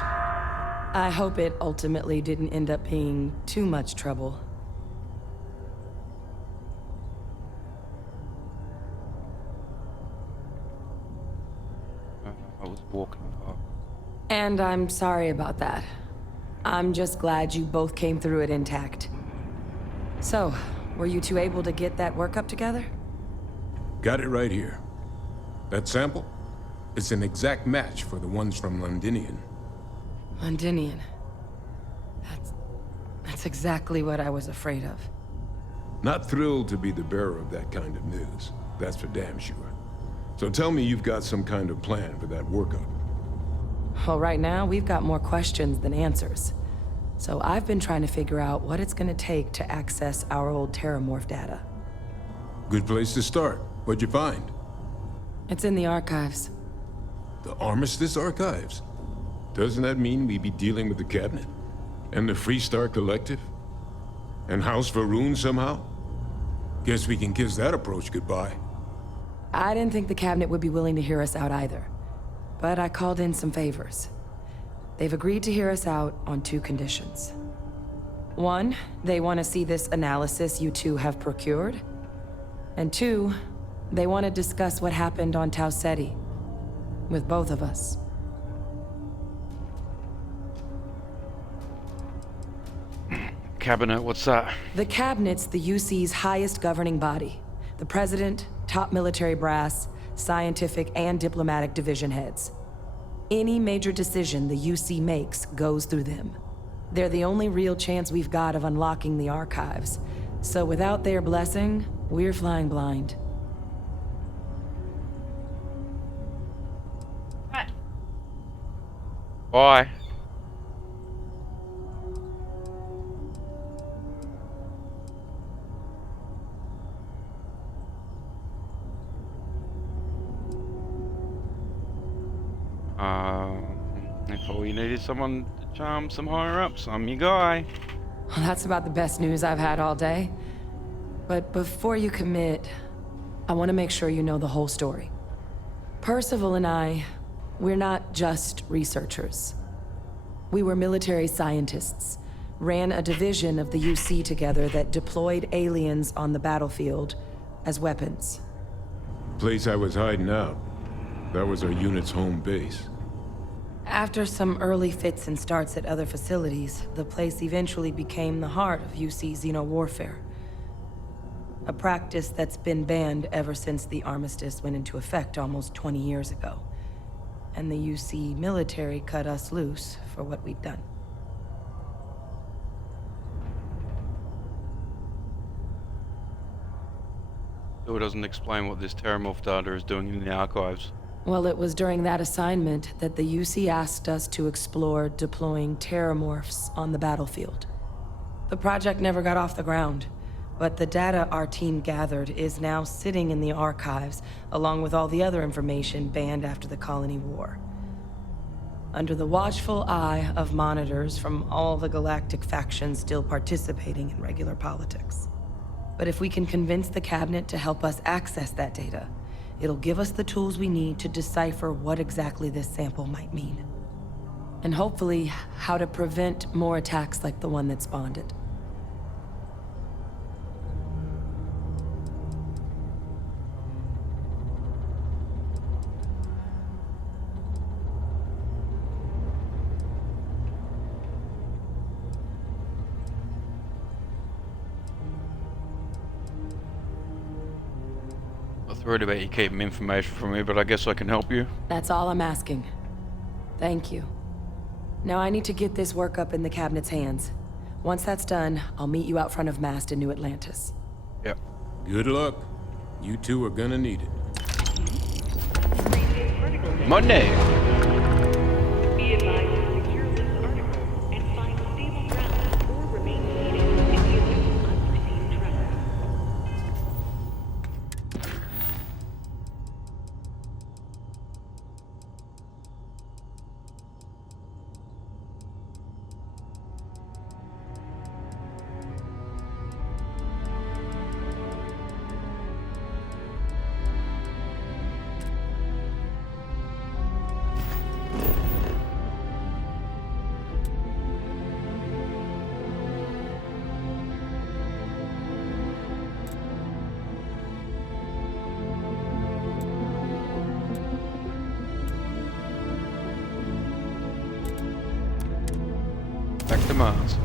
I hope it ultimately didn't end up being too much trouble. I was walking far. And I'm sorry about that. I'm just glad you both came through it intact. So, were you two able to get that workup together? Got it right here. That sample? It's an exact match for the ones from Londinian. Londinian. That's exactly what I was afraid of. Not thrilled to be the bearer of that kind of news. That's for damn sure. So tell me you've got some kind of plan for that workup. Well, right now, we've got more questions than answers. So I've been trying to figure out what it's gonna take to access our old Terramorph data. Good place to start. What'd you find? It's in the archives. The Armistice Archives? Doesn't that mean we'd be dealing with the Cabinet? And the Freestar Collective? And House Varun somehow? Guess we can kiss that approach goodbye. I didn't think the Cabinet would be willing to hear us out either. But I called in some favors. They've agreed to hear us out on two conditions. One, they want to see this analysis you two have procured. And two, they want to discuss what happened on Tau Ceti. With both of us. Cabinet, what's that? The Cabinet's the UC's highest governing body. The President, top military brass, scientific and diplomatic division heads. Any major decision the UC makes goes through them. They're the only real chance we've got of unlocking the archives. So without their blessing, we're flying blind. Bye. If all you need is someone to charm some higher-ups, I'm your guy. Well, that's about the best news I've had all day. But before you commit, I want to make sure you know the whole story. Percival and I, we're not just researchers. We were military scientists, ran a division of the UC together that deployed aliens on the battlefield as weapons. Place I was hiding out. That was our unit's home base. After some early fits and starts at other facilities, the place eventually became the heart of UC xeno-warfare. A practice that's been banned ever since the armistice went into effect almost 20 years ago. And the UC military cut us loose for what we'd done. Still doesn't explain what this Terramorph data is doing in the archives. Well, it was during that assignment that the UC asked us to explore deploying Terramorphs on the battlefield. The project never got off the ground, but the data our team gathered is now sitting in the archives, along with all the other information banned after the Colony War. Under the watchful eye of monitors from all the galactic factions still participating in regular politics. But if we can convince the Cabinet to help us access that data, it'll give us the tools we need to decipher what exactly this sample might mean. And hopefully, how to prevent more attacks like the one that spawned it. Worried about you keeping information from me, but I guess I can help you. That's all I'm asking. Thank you. Now I need to get this work up in the cabinet's hands. Once that's done, I'll meet you out front of Mast in New Atlantis. Yep. Good luck. You two are gonna need it. Monday! Be advised to secure this article and find stable ground or remain seated in the event of unforeseen travel. Back to Mars.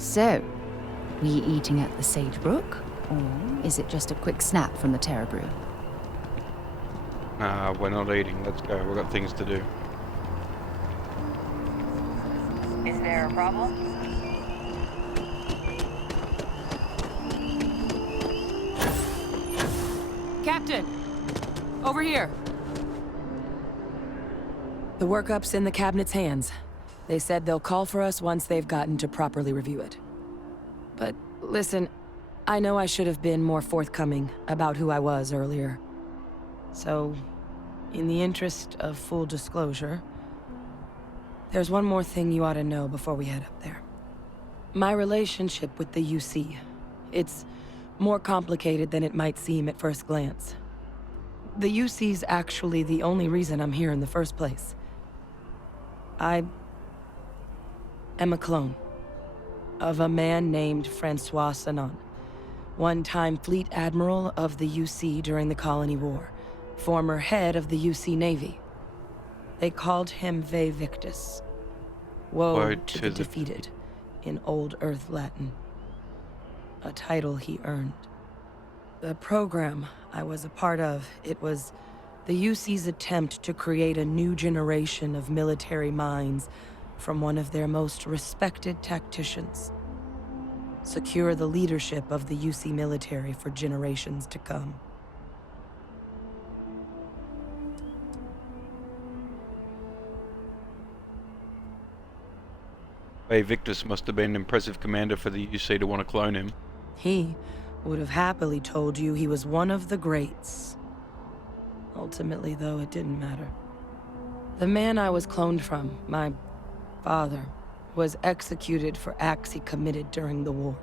So, we eating at the Sagebrook? Or is it just a quick snap from the Terra Brew? Nah, we're not eating. Let's go. We've got things to do. Is there a problem? Captain! Over here! The workup's in the cabinet's hands. They said they'll call for us once they've gotten to properly review it. But listen, I know I should have been more forthcoming about who I was earlier. So, in the interest of full disclosure, there's one more thing you ought to know before we head up there. My relationship with the UC. It's more complicated than it might seem at first glance. The UC's actually the only reason I'm here in the first place. I am a clone of a man named Francois Sanon, one-time fleet admiral of the UC during the Colony War, former head of the UC Navy. They called him Ve Victus. Woe to the defeated, in Old Earth Latin. A title he earned. The program I was a part of, it was the UC's attempt to create a new generation of military minds from one of their most respected tacticians. Secure the leadership of the UC military for generations to come. Hey, Victus must have been an impressive commander for the UC to want to clone him. He would have happily told you he was one of the greats. Ultimately, though, it didn't matter. The man I was cloned from, my father, was executed for acts he committed during the war.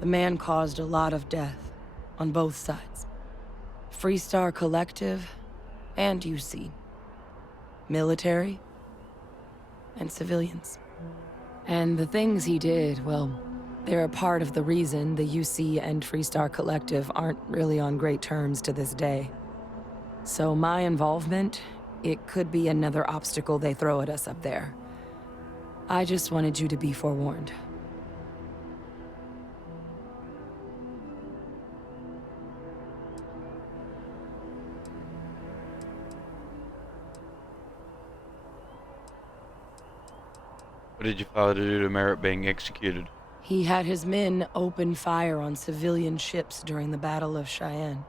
The man caused a lot of death, on both sides. Freestar Collective and UC. Military and civilians. And the things he did, well, they're a part of the reason the UC and Freestar Collective aren't really on great terms to this day. So my involvement, it could be another obstacle they throw at us up there. I just wanted you to be forewarned. What did your father do to merit being executed? He had his men open fire on civilian ships during the Battle of Cheyenne.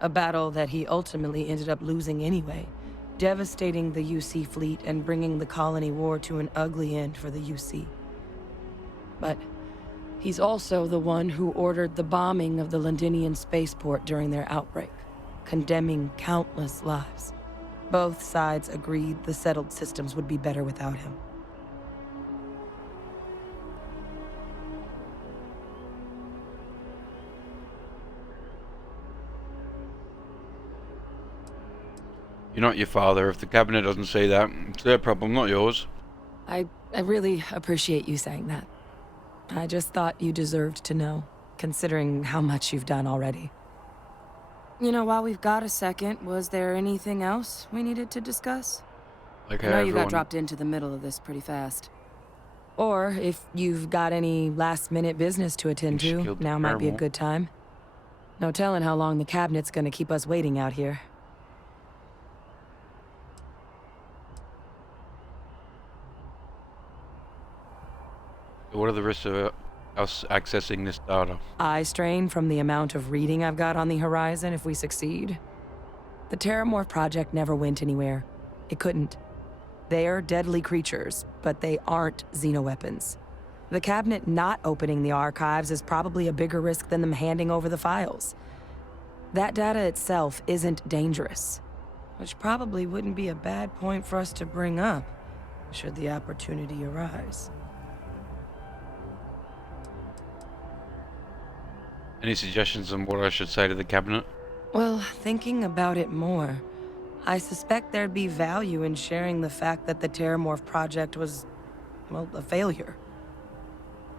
A battle that he ultimately ended up losing anyway, devastating the UC fleet and bringing the Colony War to an ugly end for the UC. But he's also the one who ordered the bombing of the Londinian spaceport during their outbreak, condemning countless lives. Both sides agreed the settled systems would be better without him. You You're not your father. If the cabinet doesn't say that, it's their problem, not yours. I really appreciate you saying that. I just thought you deserved to know, considering how much you've done already. You know, while we've got a second, was there anything else we needed to discuss? Like I know you got everyone... dropped into the middle of this pretty fast. Or if you've got any last-minute business to attend to, now might be a good time. No telling how long the cabinet's gonna keep us waiting out here. What are the risks of us accessing this data? Eye strain from the amount of reading I've got on the horizon if we succeed. The Terramorph project never went anywhere. It couldn't. They're deadly creatures, but they aren't xenoweapons. The cabinet not opening the archives is probably a bigger risk than them handing over the files. That data itself isn't dangerous, which probably wouldn't be a bad point for us to bring up, should the opportunity arise. Any suggestions on what I should say to the cabinet? Well, thinking about it more, I suspect there'd be value in sharing the fact that the Terramorph project was, well, a failure.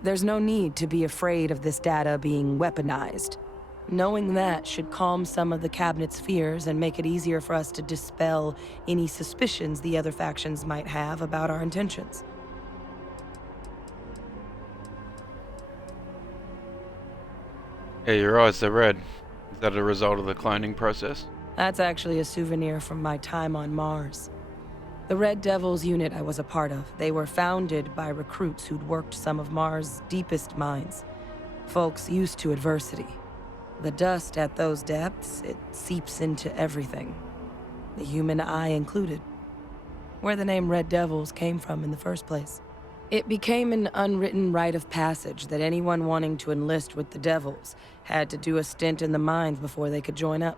There's no need to be afraid of this data being weaponized. Knowing that should calm some of the cabinet's fears and make it easier for us to dispel any suspicions the other factions might have about our intentions. Yeah, your eyes, they're red. Is that a result of the cloning process? That's actually a souvenir from my time on Mars. The Red Devils unit I was a part of, they were founded by recruits who'd worked some of Mars' deepest mines. Folks used to adversity. The dust at those depths, it seeps into everything. The human eye included. Where the name Red Devils came from in the first place. It became an unwritten rite of passage that anyone wanting to enlist with the Devils had to do a stint in the mines before they could join up.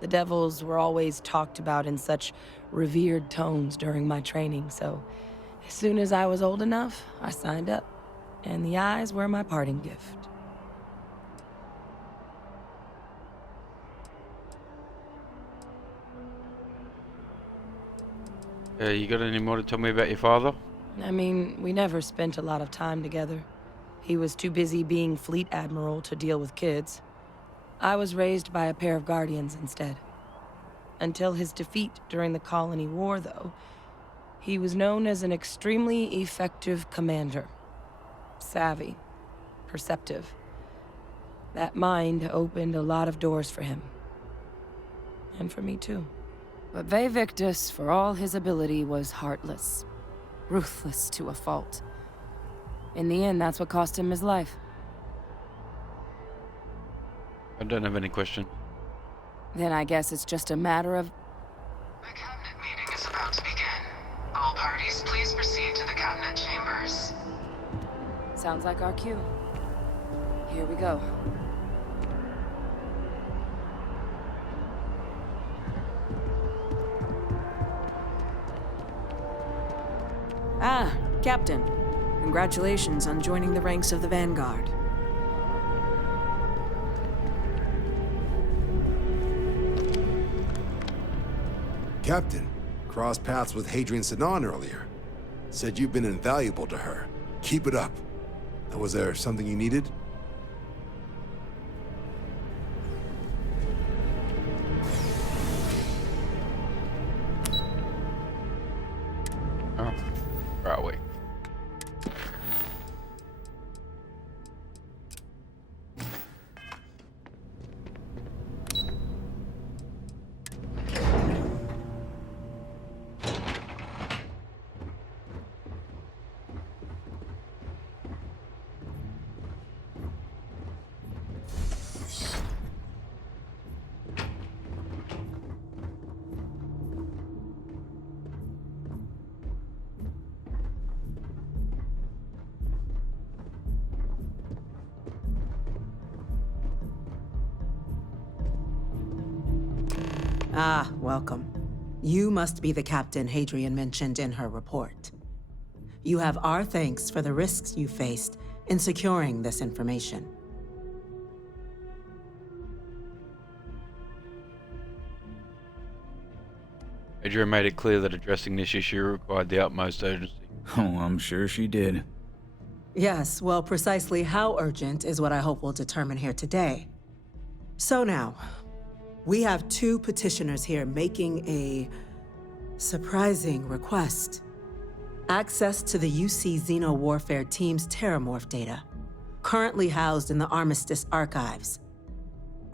The Devils were always talked about in such revered tones during my training, so as soon as I was old enough, I signed up. And the eyes were my parting gift. You got any more to tell me about your father? I mean, we never spent a lot of time together. He was too busy being Fleet Admiral to deal with kids. I was raised by a pair of guardians instead. Until his defeat during the Colony War, though, he was known as an extremely effective commander. Savvy. Perceptive. That mind opened a lot of doors for him. And for me, too. But Victus, for all his ability, was heartless. Ruthless to a fault. In the end, that's what cost him his life. I don't have any question. Then I guess it's just a matter of... The cabinet meeting is about to begin. All parties, please proceed to the cabinet chambers. Sounds like our cue. Here we go. Ah, Captain. Congratulations on joining the ranks of the Vanguard. Captain, crossed paths with Hadrian Sinon earlier. Said you've been invaluable to her. Keep it up. Was there something you needed? Oh, right away. Ah, welcome. You must be the captain Hadrian mentioned in her report. You have our thanks for the risks you faced in securing this information. Adria made it clear that addressing this issue required the utmost urgency. Oh, I'm sure she did. Yes, well, precisely how urgent is what I hope we'll determine here today. So now, we have two petitioners here making a surprising request. Access to the UC Xeno Warfare Team's Terramorph data, currently housed in the Armistice archives.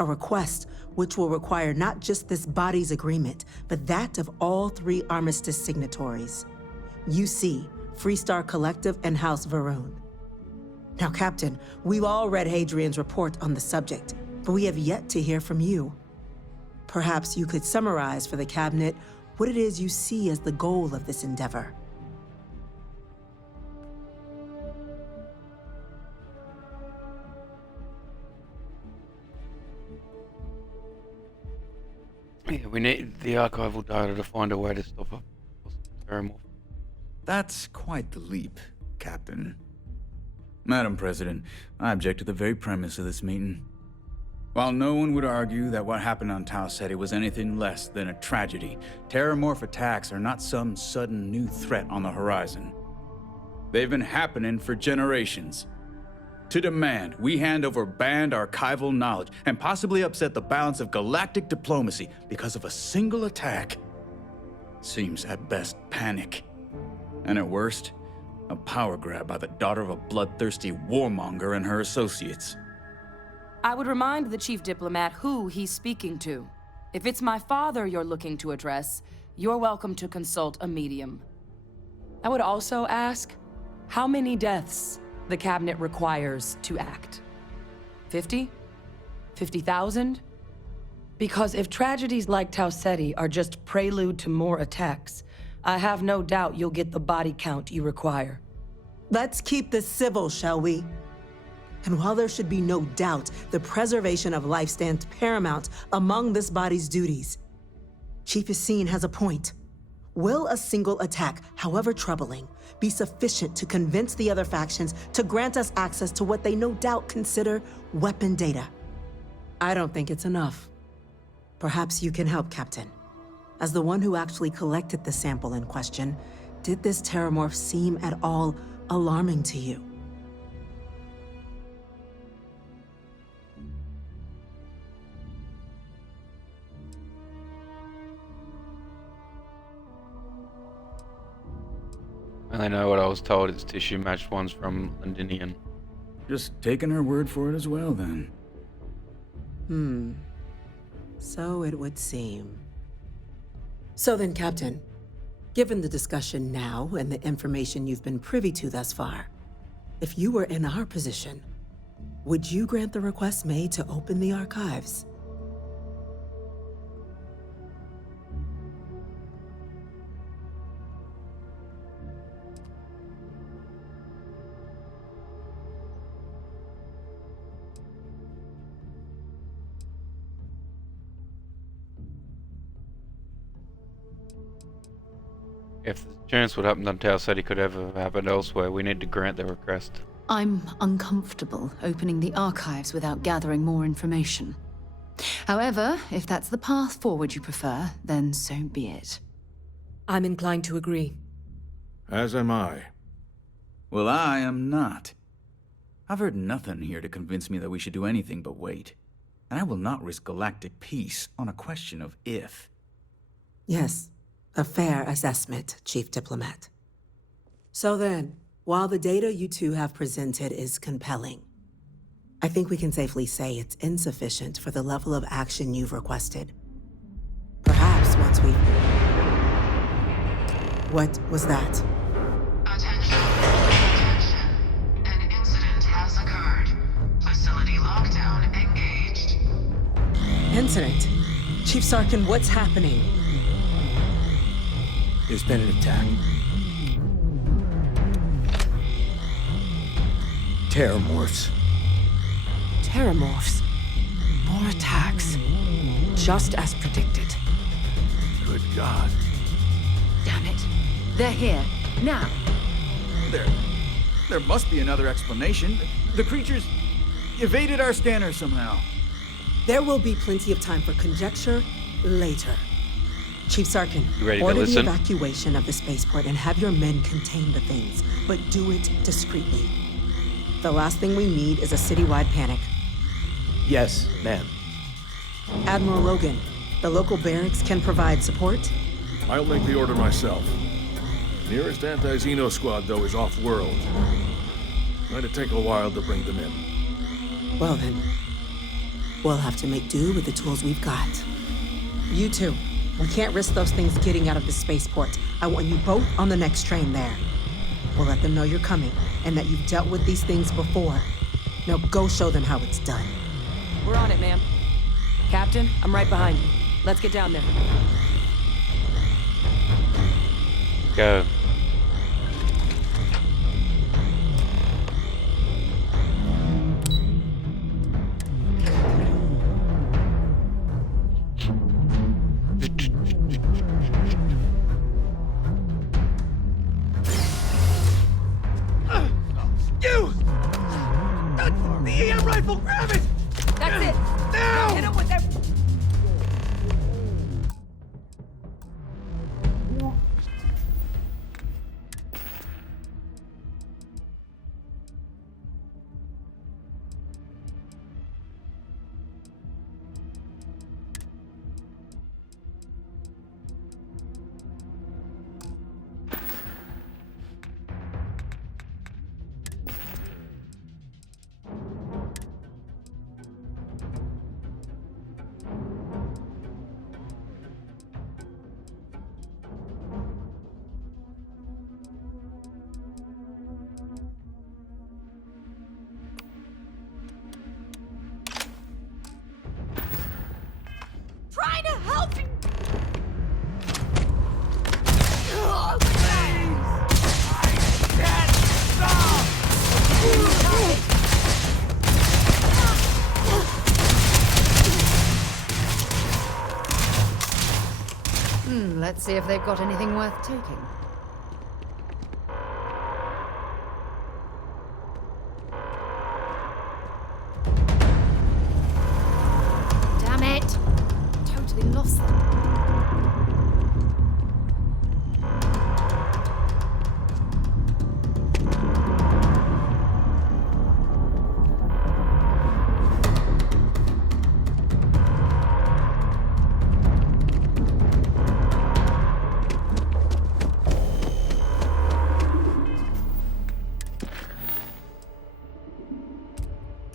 A request which will require not just this body's agreement, but that of all three Armistice signatories. UC, Freestar Collective, and House Varun. Now, Captain, we've all read Hadrian's report on the subject, but we have yet to hear from you. Perhaps you could summarize for the Cabinet what it is you see as the goal of this endeavor. Yeah, we need the archival data to find a way to stop a Terramorph. That's quite the leap, Captain. Madam President, I object to the very premise of this meeting. While no one would argue that what happened on Tau Ceti was anything less than a tragedy, Terramorph attacks are not some sudden new threat on the horizon. They've been happening for generations. To demand we hand over banned archival knowledge and possibly upset the balance of galactic diplomacy because of a single attack seems at best panic. And at worst, a power grab by the daughter of a bloodthirsty warmonger and her associates. I would remind the chief diplomat who he's speaking to. If it's my father you're looking to address, you're welcome to consult a medium. I would also ask, how many deaths the Cabinet requires to act? 50? 50,000? Because if tragedies like Tau Ceti are just prelude to more attacks, I have no doubt you'll get the body count you require. Let's keep this civil, shall we? And while there should be no doubt the preservation of life stands paramount among this body's duties, Chief Jemison has a point. Will a single attack, however troubling, be sufficient to convince the other factions to grant us access to what they no doubt consider weapon data? I don't think it's enough. Perhaps you can help, Captain. As the one who actually collected the sample in question, did this Terramorph seem at all alarming to you? And I know what I was told, its tissue matched ones from Londinian. Just taking her word for it as well, then. So it would seem. So then, Captain, given the discussion now and the information you've been privy to thus far, if you were in our position, would you grant the request made to open the archives? If the chance what happened on Tau Ceti could ever have happened elsewhere, we need to grant their request. I'm uncomfortable opening the archives without gathering more information. However, if that's the path forward you prefer, then so be it. I'm inclined to agree. As am I. Well, I am not. I've heard nothing here to convince me that we should do anything but wait. And I will not risk galactic peace on a question of if. Yes, a fair assessment, Chief Diplomat. So then, while the data you two have presented is compelling, I think we can safely say it's insufficient for the level of action you've requested. Perhaps once we... What was that? Attention. An incident has occurred. Facility lockdown engaged. Incident? Chief Sarkin, what's happening? There's been an attack. Terramorphs. Terramorphs. More attacks. Just as predicted. Good God. Damn it. They're here. Now. There must be another explanation. The creatures evaded our scanner somehow. There will be plenty of time for conjecture later. Chief Sarkin, You ready to order the listen? evacuation of the spaceport and have your men contain the things, but do it discreetly. The last thing we need is a citywide panic. Yes, ma'am. Admiral Logan, the local barracks can provide support? I'll make the order myself. Nearest anti-Xeno squad, though, is off-world. Might take a while to bring them in. Well then, we'll have to make do with the tools we've got. You two, we can't risk those things getting out of the spaceport. I want you both on the next train there. We'll let them know you're coming, and that you've dealt with these things before. Now go show them how it's done. We're on it, ma'am. Captain, I'm right behind you. Let's get down there. Go. You! The EM rifle, grab it! That's it! Now! Hit him with that! Trying to help you! Let's see if they've got anything worth taking. Damn it! Totally lost them.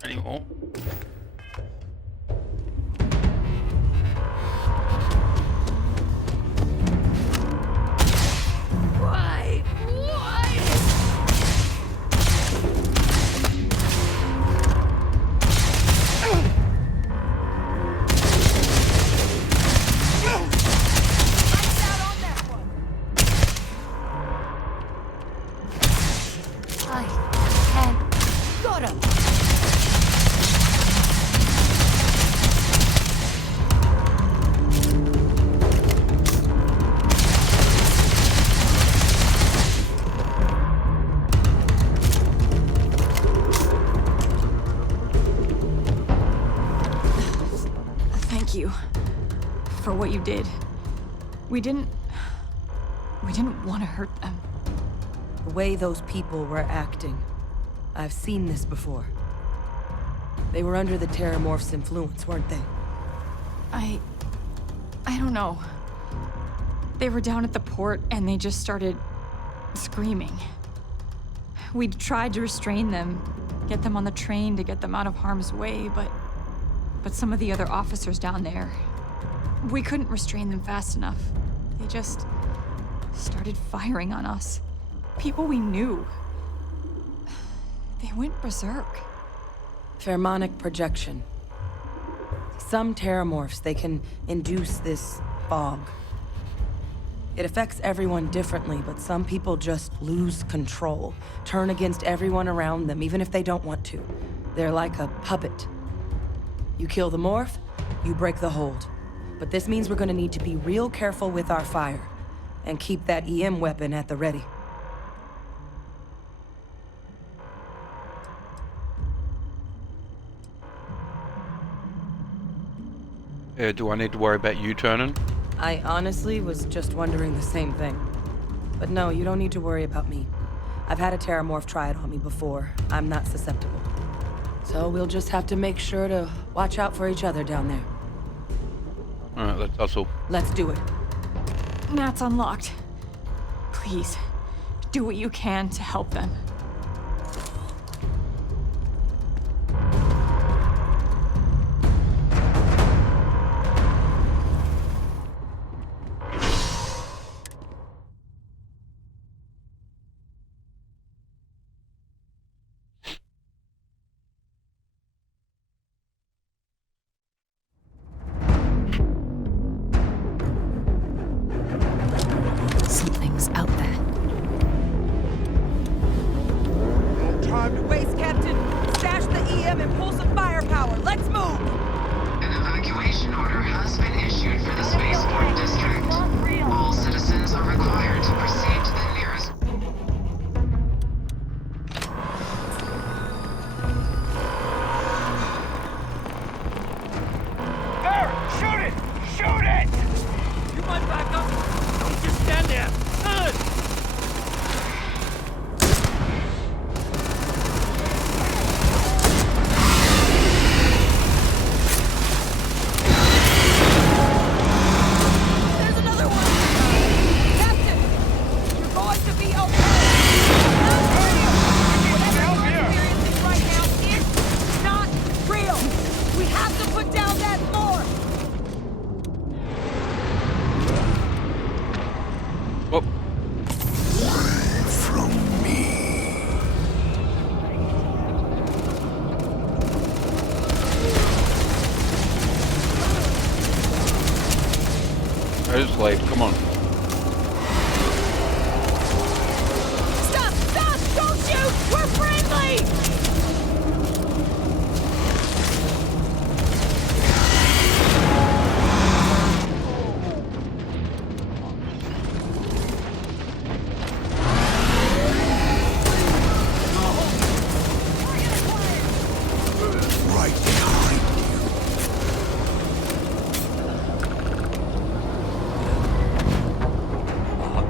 Anymore. Why? I can't. Got him. Thank you for what you did. We didn't want to hurt them. The way those people were acting. I've seen this before. They were under the Terramorph's influence, weren't they? I don't know. They were down at the port and they just started screaming. We tried to restrain them, get them on the train to get them out of harm's way, but some of the other officers down there, we couldn't restrain them fast enough. They just started firing on us. People we knew. They went berserk. Pheromonic projection. Some Terramorphs, they can induce this fog. It affects everyone differently, but some people just lose control, turn against everyone around them, even if they don't want to. They're like a puppet. You kill the morph, you break the hold. But this means we're gonna need to be real careful with our fire, and keep that EM weapon at the ready. Do I need to worry about you turning? I honestly was just wondering the same thing. But no, you don't need to worry about me. I've had a Terramorph try it on me before. I'm not susceptible. So we'll just have to make sure to watch out for each other down there. Alright, let's hustle. Let's do it. That's unlocked. Please, do what you can to help them. Something's out there. No time to waste, Captain. Stash the EM and pull some firepower. Let's move! An evacuation order has been issued for the spaceport district. All citizens are required to proceed to the nearest... There! Shoot it! Shoot it! You might back up. Don't just stand there. Good! There's another one! Captain! You're going to be okay! Whatever you're experiencing right now is not real! We have to put down that floor! Whoop. I just like, come on. Stop! Stop! Don't shoot! We're friendly! Right behind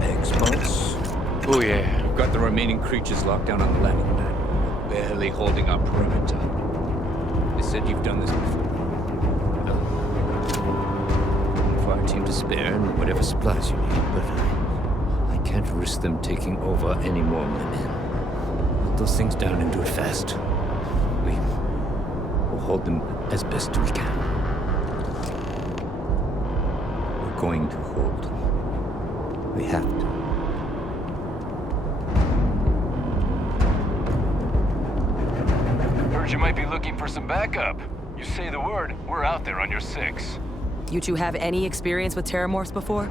Experts. Oh yeah. We've got the remaining creatures locked down on the landing pad. Barely holding our perimeter. They said you've done this before. Fire team to spare and whatever supplies you need, but I can't risk them taking over any more of my men. Put those things down and do it fast. We'll hold them as best we can. We're going to hold. We have to. Heard you might be looking for some backup. You say the word, we're out there on your 6. You two have any experience with Terramorphs before?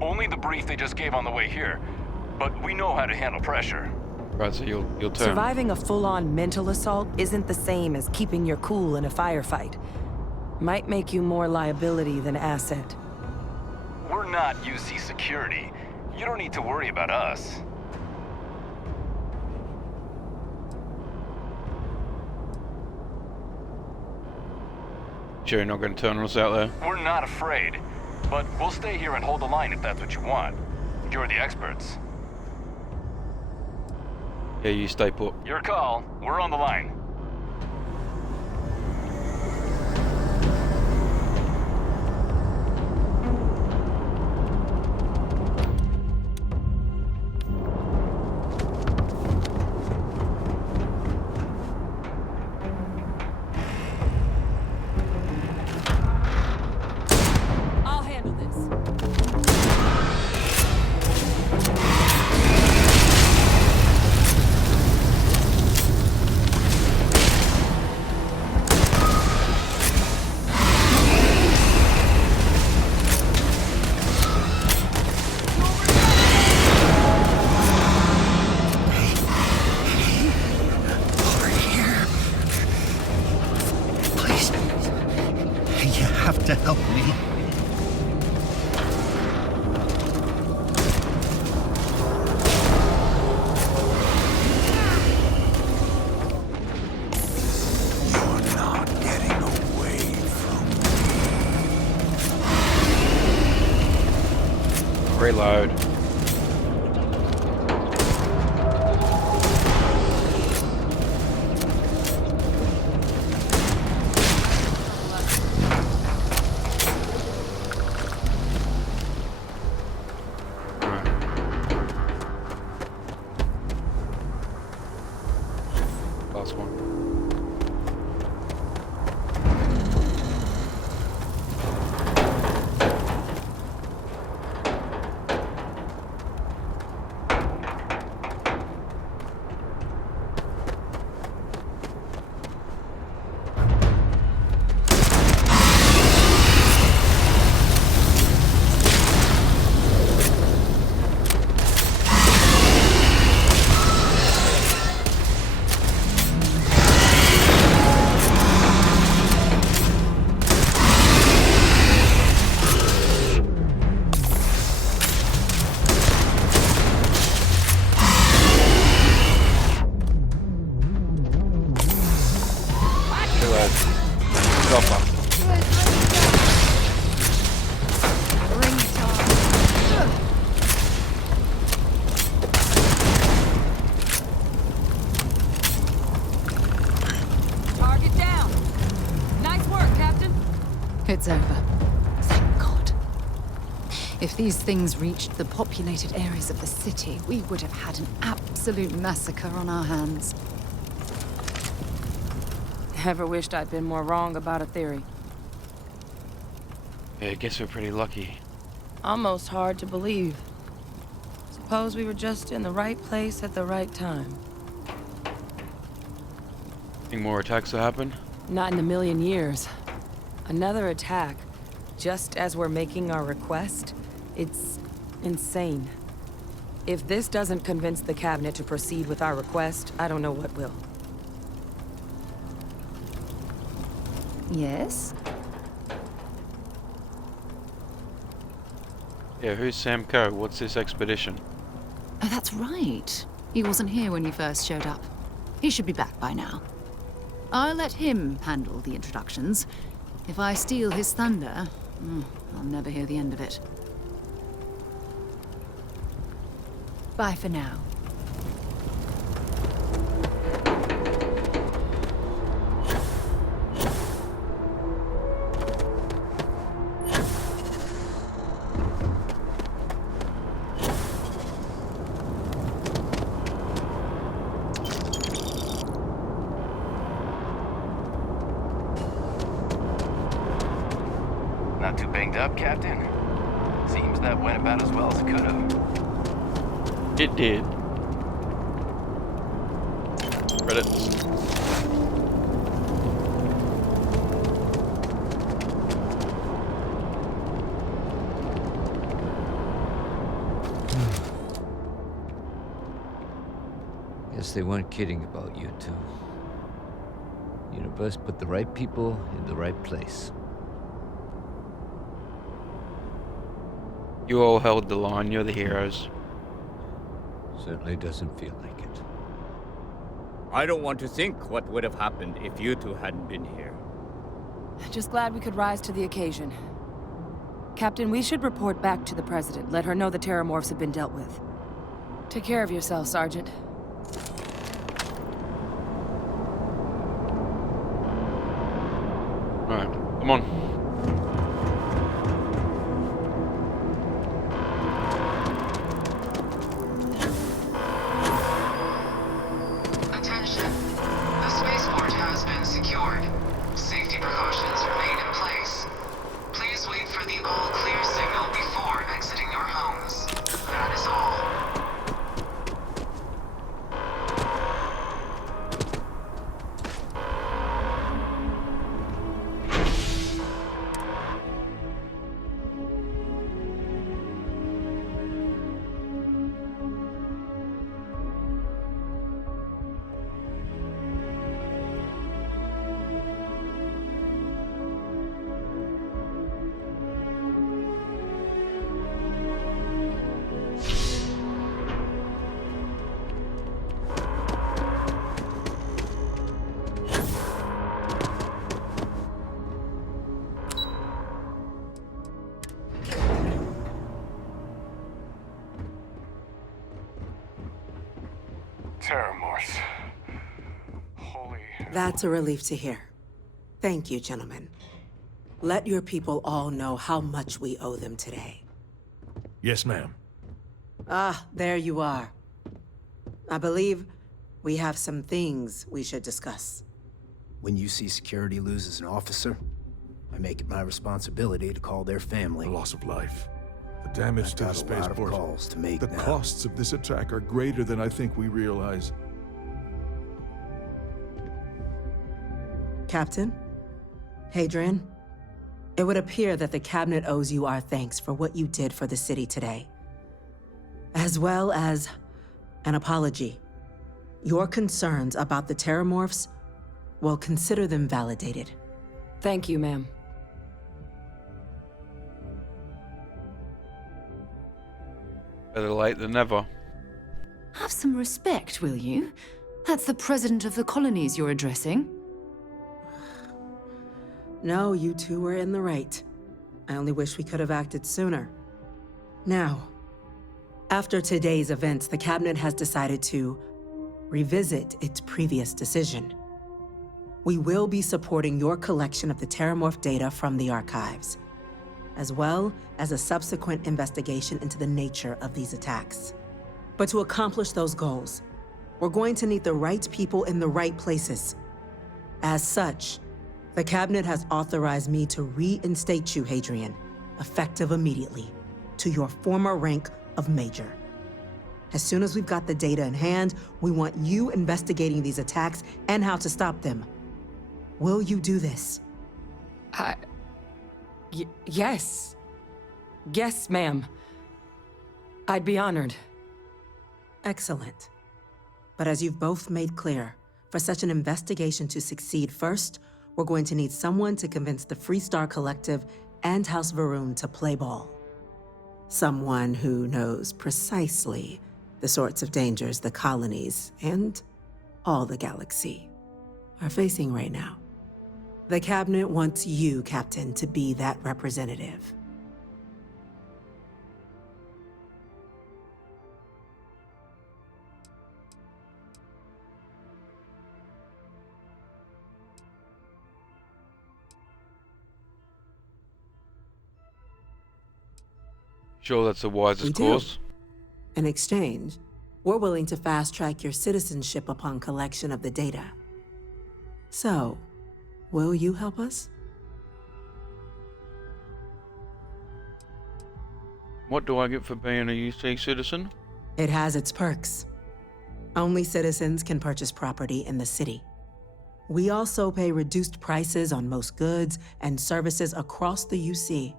Only the brief they just gave on the way here. But we know how to handle pressure. Right, so you'll turn. Surviving a full-on mental assault isn't the same as keeping your cool in a firefight. Might make you more liability than asset. We're not UC security. You don't need to worry about us. Sure you're not going to turn us out there? We're not afraid. But we'll stay here and hold the line if that's what you want. You're the experts. Yeah, you stay put. Your call. We're on the line. I'll handle this. Please. You have to help me. You're not getting away from me. Reload. Last one. Target down. Nice work, Captain. It's over. Thank God. If these things reached the populated areas of the city, we would have had an absolute massacre on our hands. Ever wished I'd been more wrong about a theory. Yeah, I guess we're pretty lucky. Almost hard to believe. Suppose we were just in the right place at the right time. Think more attacks will happen? Not in a million years. Another attack, just as we're making our request? It's insane. If this doesn't convince the cabinet to proceed with our request, I don't know what will. Yes? Yeah, who's Sam Coe? What's this expedition? Oh, that's right. He wasn't here when you first showed up. He should be back by now. I'll let him handle the introductions. If I steal his thunder, I'll never hear the end of it. Bye for now. Not too banged up, Captain? Seems that went about as well as it could have. It did. Credits. Guess they weren't kidding about you two. Universe put the right people in the right place. You all held the line. You're the heroes. Certainly doesn't feel like it. I don't want to think what would have happened if you two hadn't been here. Just glad we could rise to the occasion. Captain, we should report back to the President. Let her know the Terramorphs have been dealt with. Take care of yourself, Sergeant. Alright, come on. Attention. The spaceport has been secured. Safety precautions remain in place. Please wait for the all-clear signal before exiting your homes. That is all. That's a relief to hear. Thank you, gentlemen. Let your people all know how much we owe them today. Yes, ma'am. Ah, there you are. I believe we have some things we should discuss. When you see security loses an officer, I make it my responsibility to call their family. The loss of life. The damage to the spaceport. Calls to make the now. costs of this attack are greater than I think we realize. Captain? Hadrian? It would appear that the Cabinet owes you our thanks for what you did for the city today. As well as an apology. Your concerns about the Terramorphs, well, consider them validated. Thank you, ma'am. Better late than never. Have some respect, will you? That's the president of the colonies you're addressing. No, you two were in the right. I only wish we could have acted sooner. Now, after today's events, the Cabinet has decided to revisit its previous decision. We will be supporting your collection of the Terramorph data from the archives, as well as a subsequent investigation into the nature of these attacks. But to accomplish those goals, we're going to need the right people in the right places. As such, the Cabinet has authorized me to reinstate you, Hadrian, effective immediately, to your former rank of Major. As soon as we've got the data in hand, we want you investigating these attacks and how to stop them. Will you do this? Yes. Yes, ma'am. I'd be honored. Excellent. But as you've both made clear, for such an investigation to succeed, first, we're going to need someone to convince the Freestar Collective and House Varun to play ball. Someone who knows precisely the sorts of dangers the colonies and all the galaxy are facing right now. The Cabinet wants you, Captain, to be that representative. Sure, that's the wisest course. In exchange, we're willing to fast-track your citizenship upon collection of the data. So, will you help us? What do I get for being a UC citizen? It has its perks. Only citizens can purchase property in the city. We also pay reduced prices on most goods and services across the UC.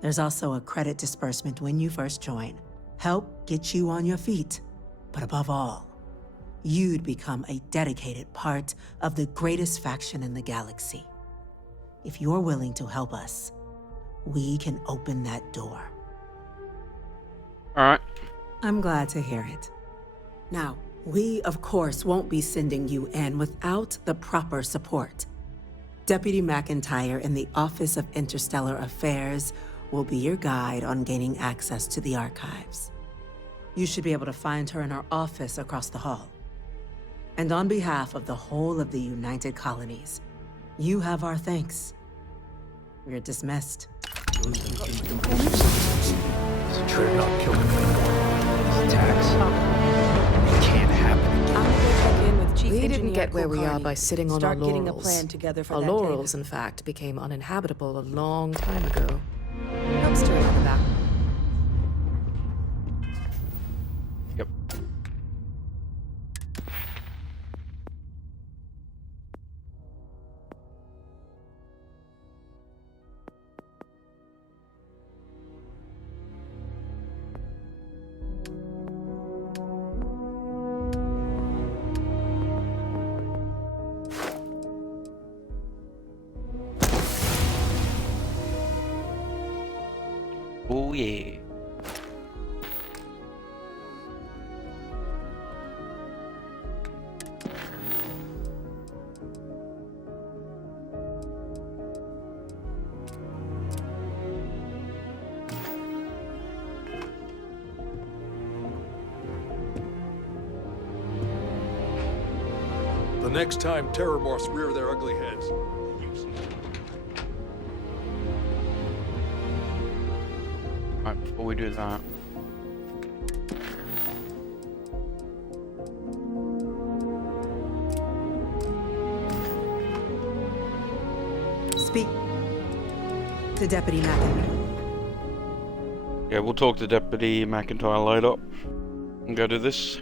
There's also a credit disbursement when you first join. Help get you on your feet. But above all, you'd become a dedicated part of the greatest faction in the galaxy. If you're willing to help us, we can open that door. All right. I'm glad to hear it. Now, we, of course, won't be sending you in without the proper support. Deputy McIntyre in the Office of Interstellar Affairs will be your guide on gaining access to the archives. You should be able to find her in her office across the hall. And on behalf of the whole of the United Colonies, you have our thanks. You're dismissed. Try not killing these attacks. It can't happen. We didn't get where we are by sitting on our laurels. Getting a plan together for our that laurels, in fact, became uninhabitable a long time ago. Help steer on the back. Yep. Oh yeah. the next time terror moths rear their ugly heads. Right, before we do that. Speak to Deputy McIntyre. Yeah, we'll talk to Deputy McIntyre later. And go do this.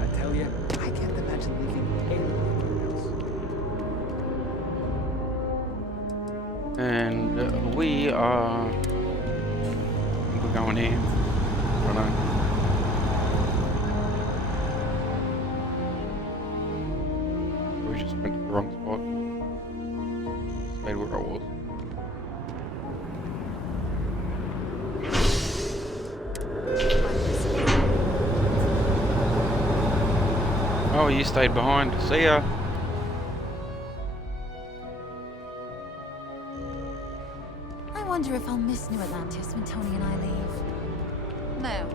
I tell you, I can't imagine living anywhere else. And we are... I think we're going here. I don't know. We just went to the wrong spot. Stayed where I was. Oh, you stayed behind. See ya. I wonder if I'll miss New Atlantis when Tony and I leave. No.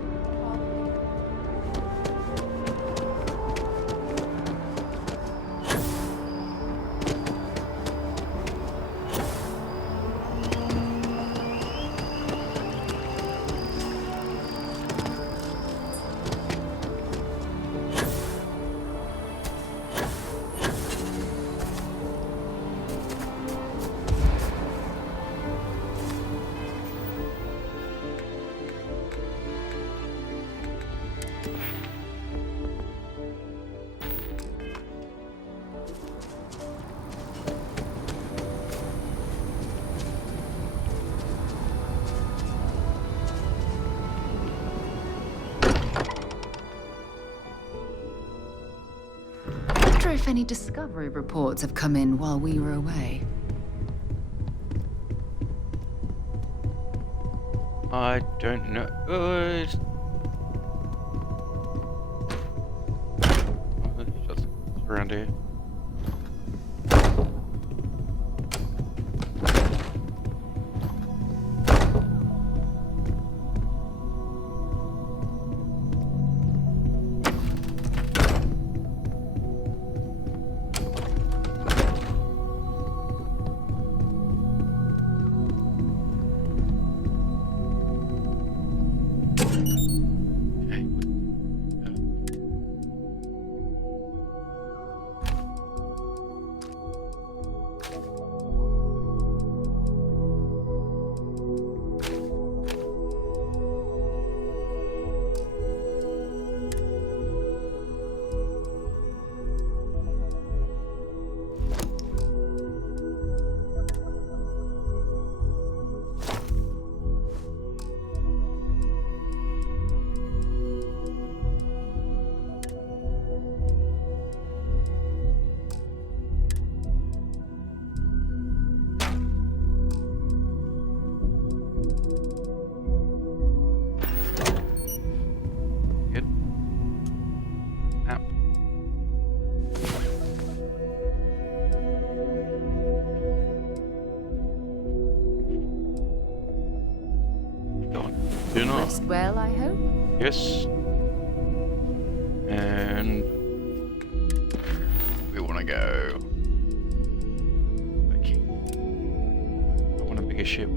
I wonder if any discovery reports have come in while we were away. I don't know. Just around here. Rest well, I hope? Yes. And we want to go. Okay. I want a bigger ship.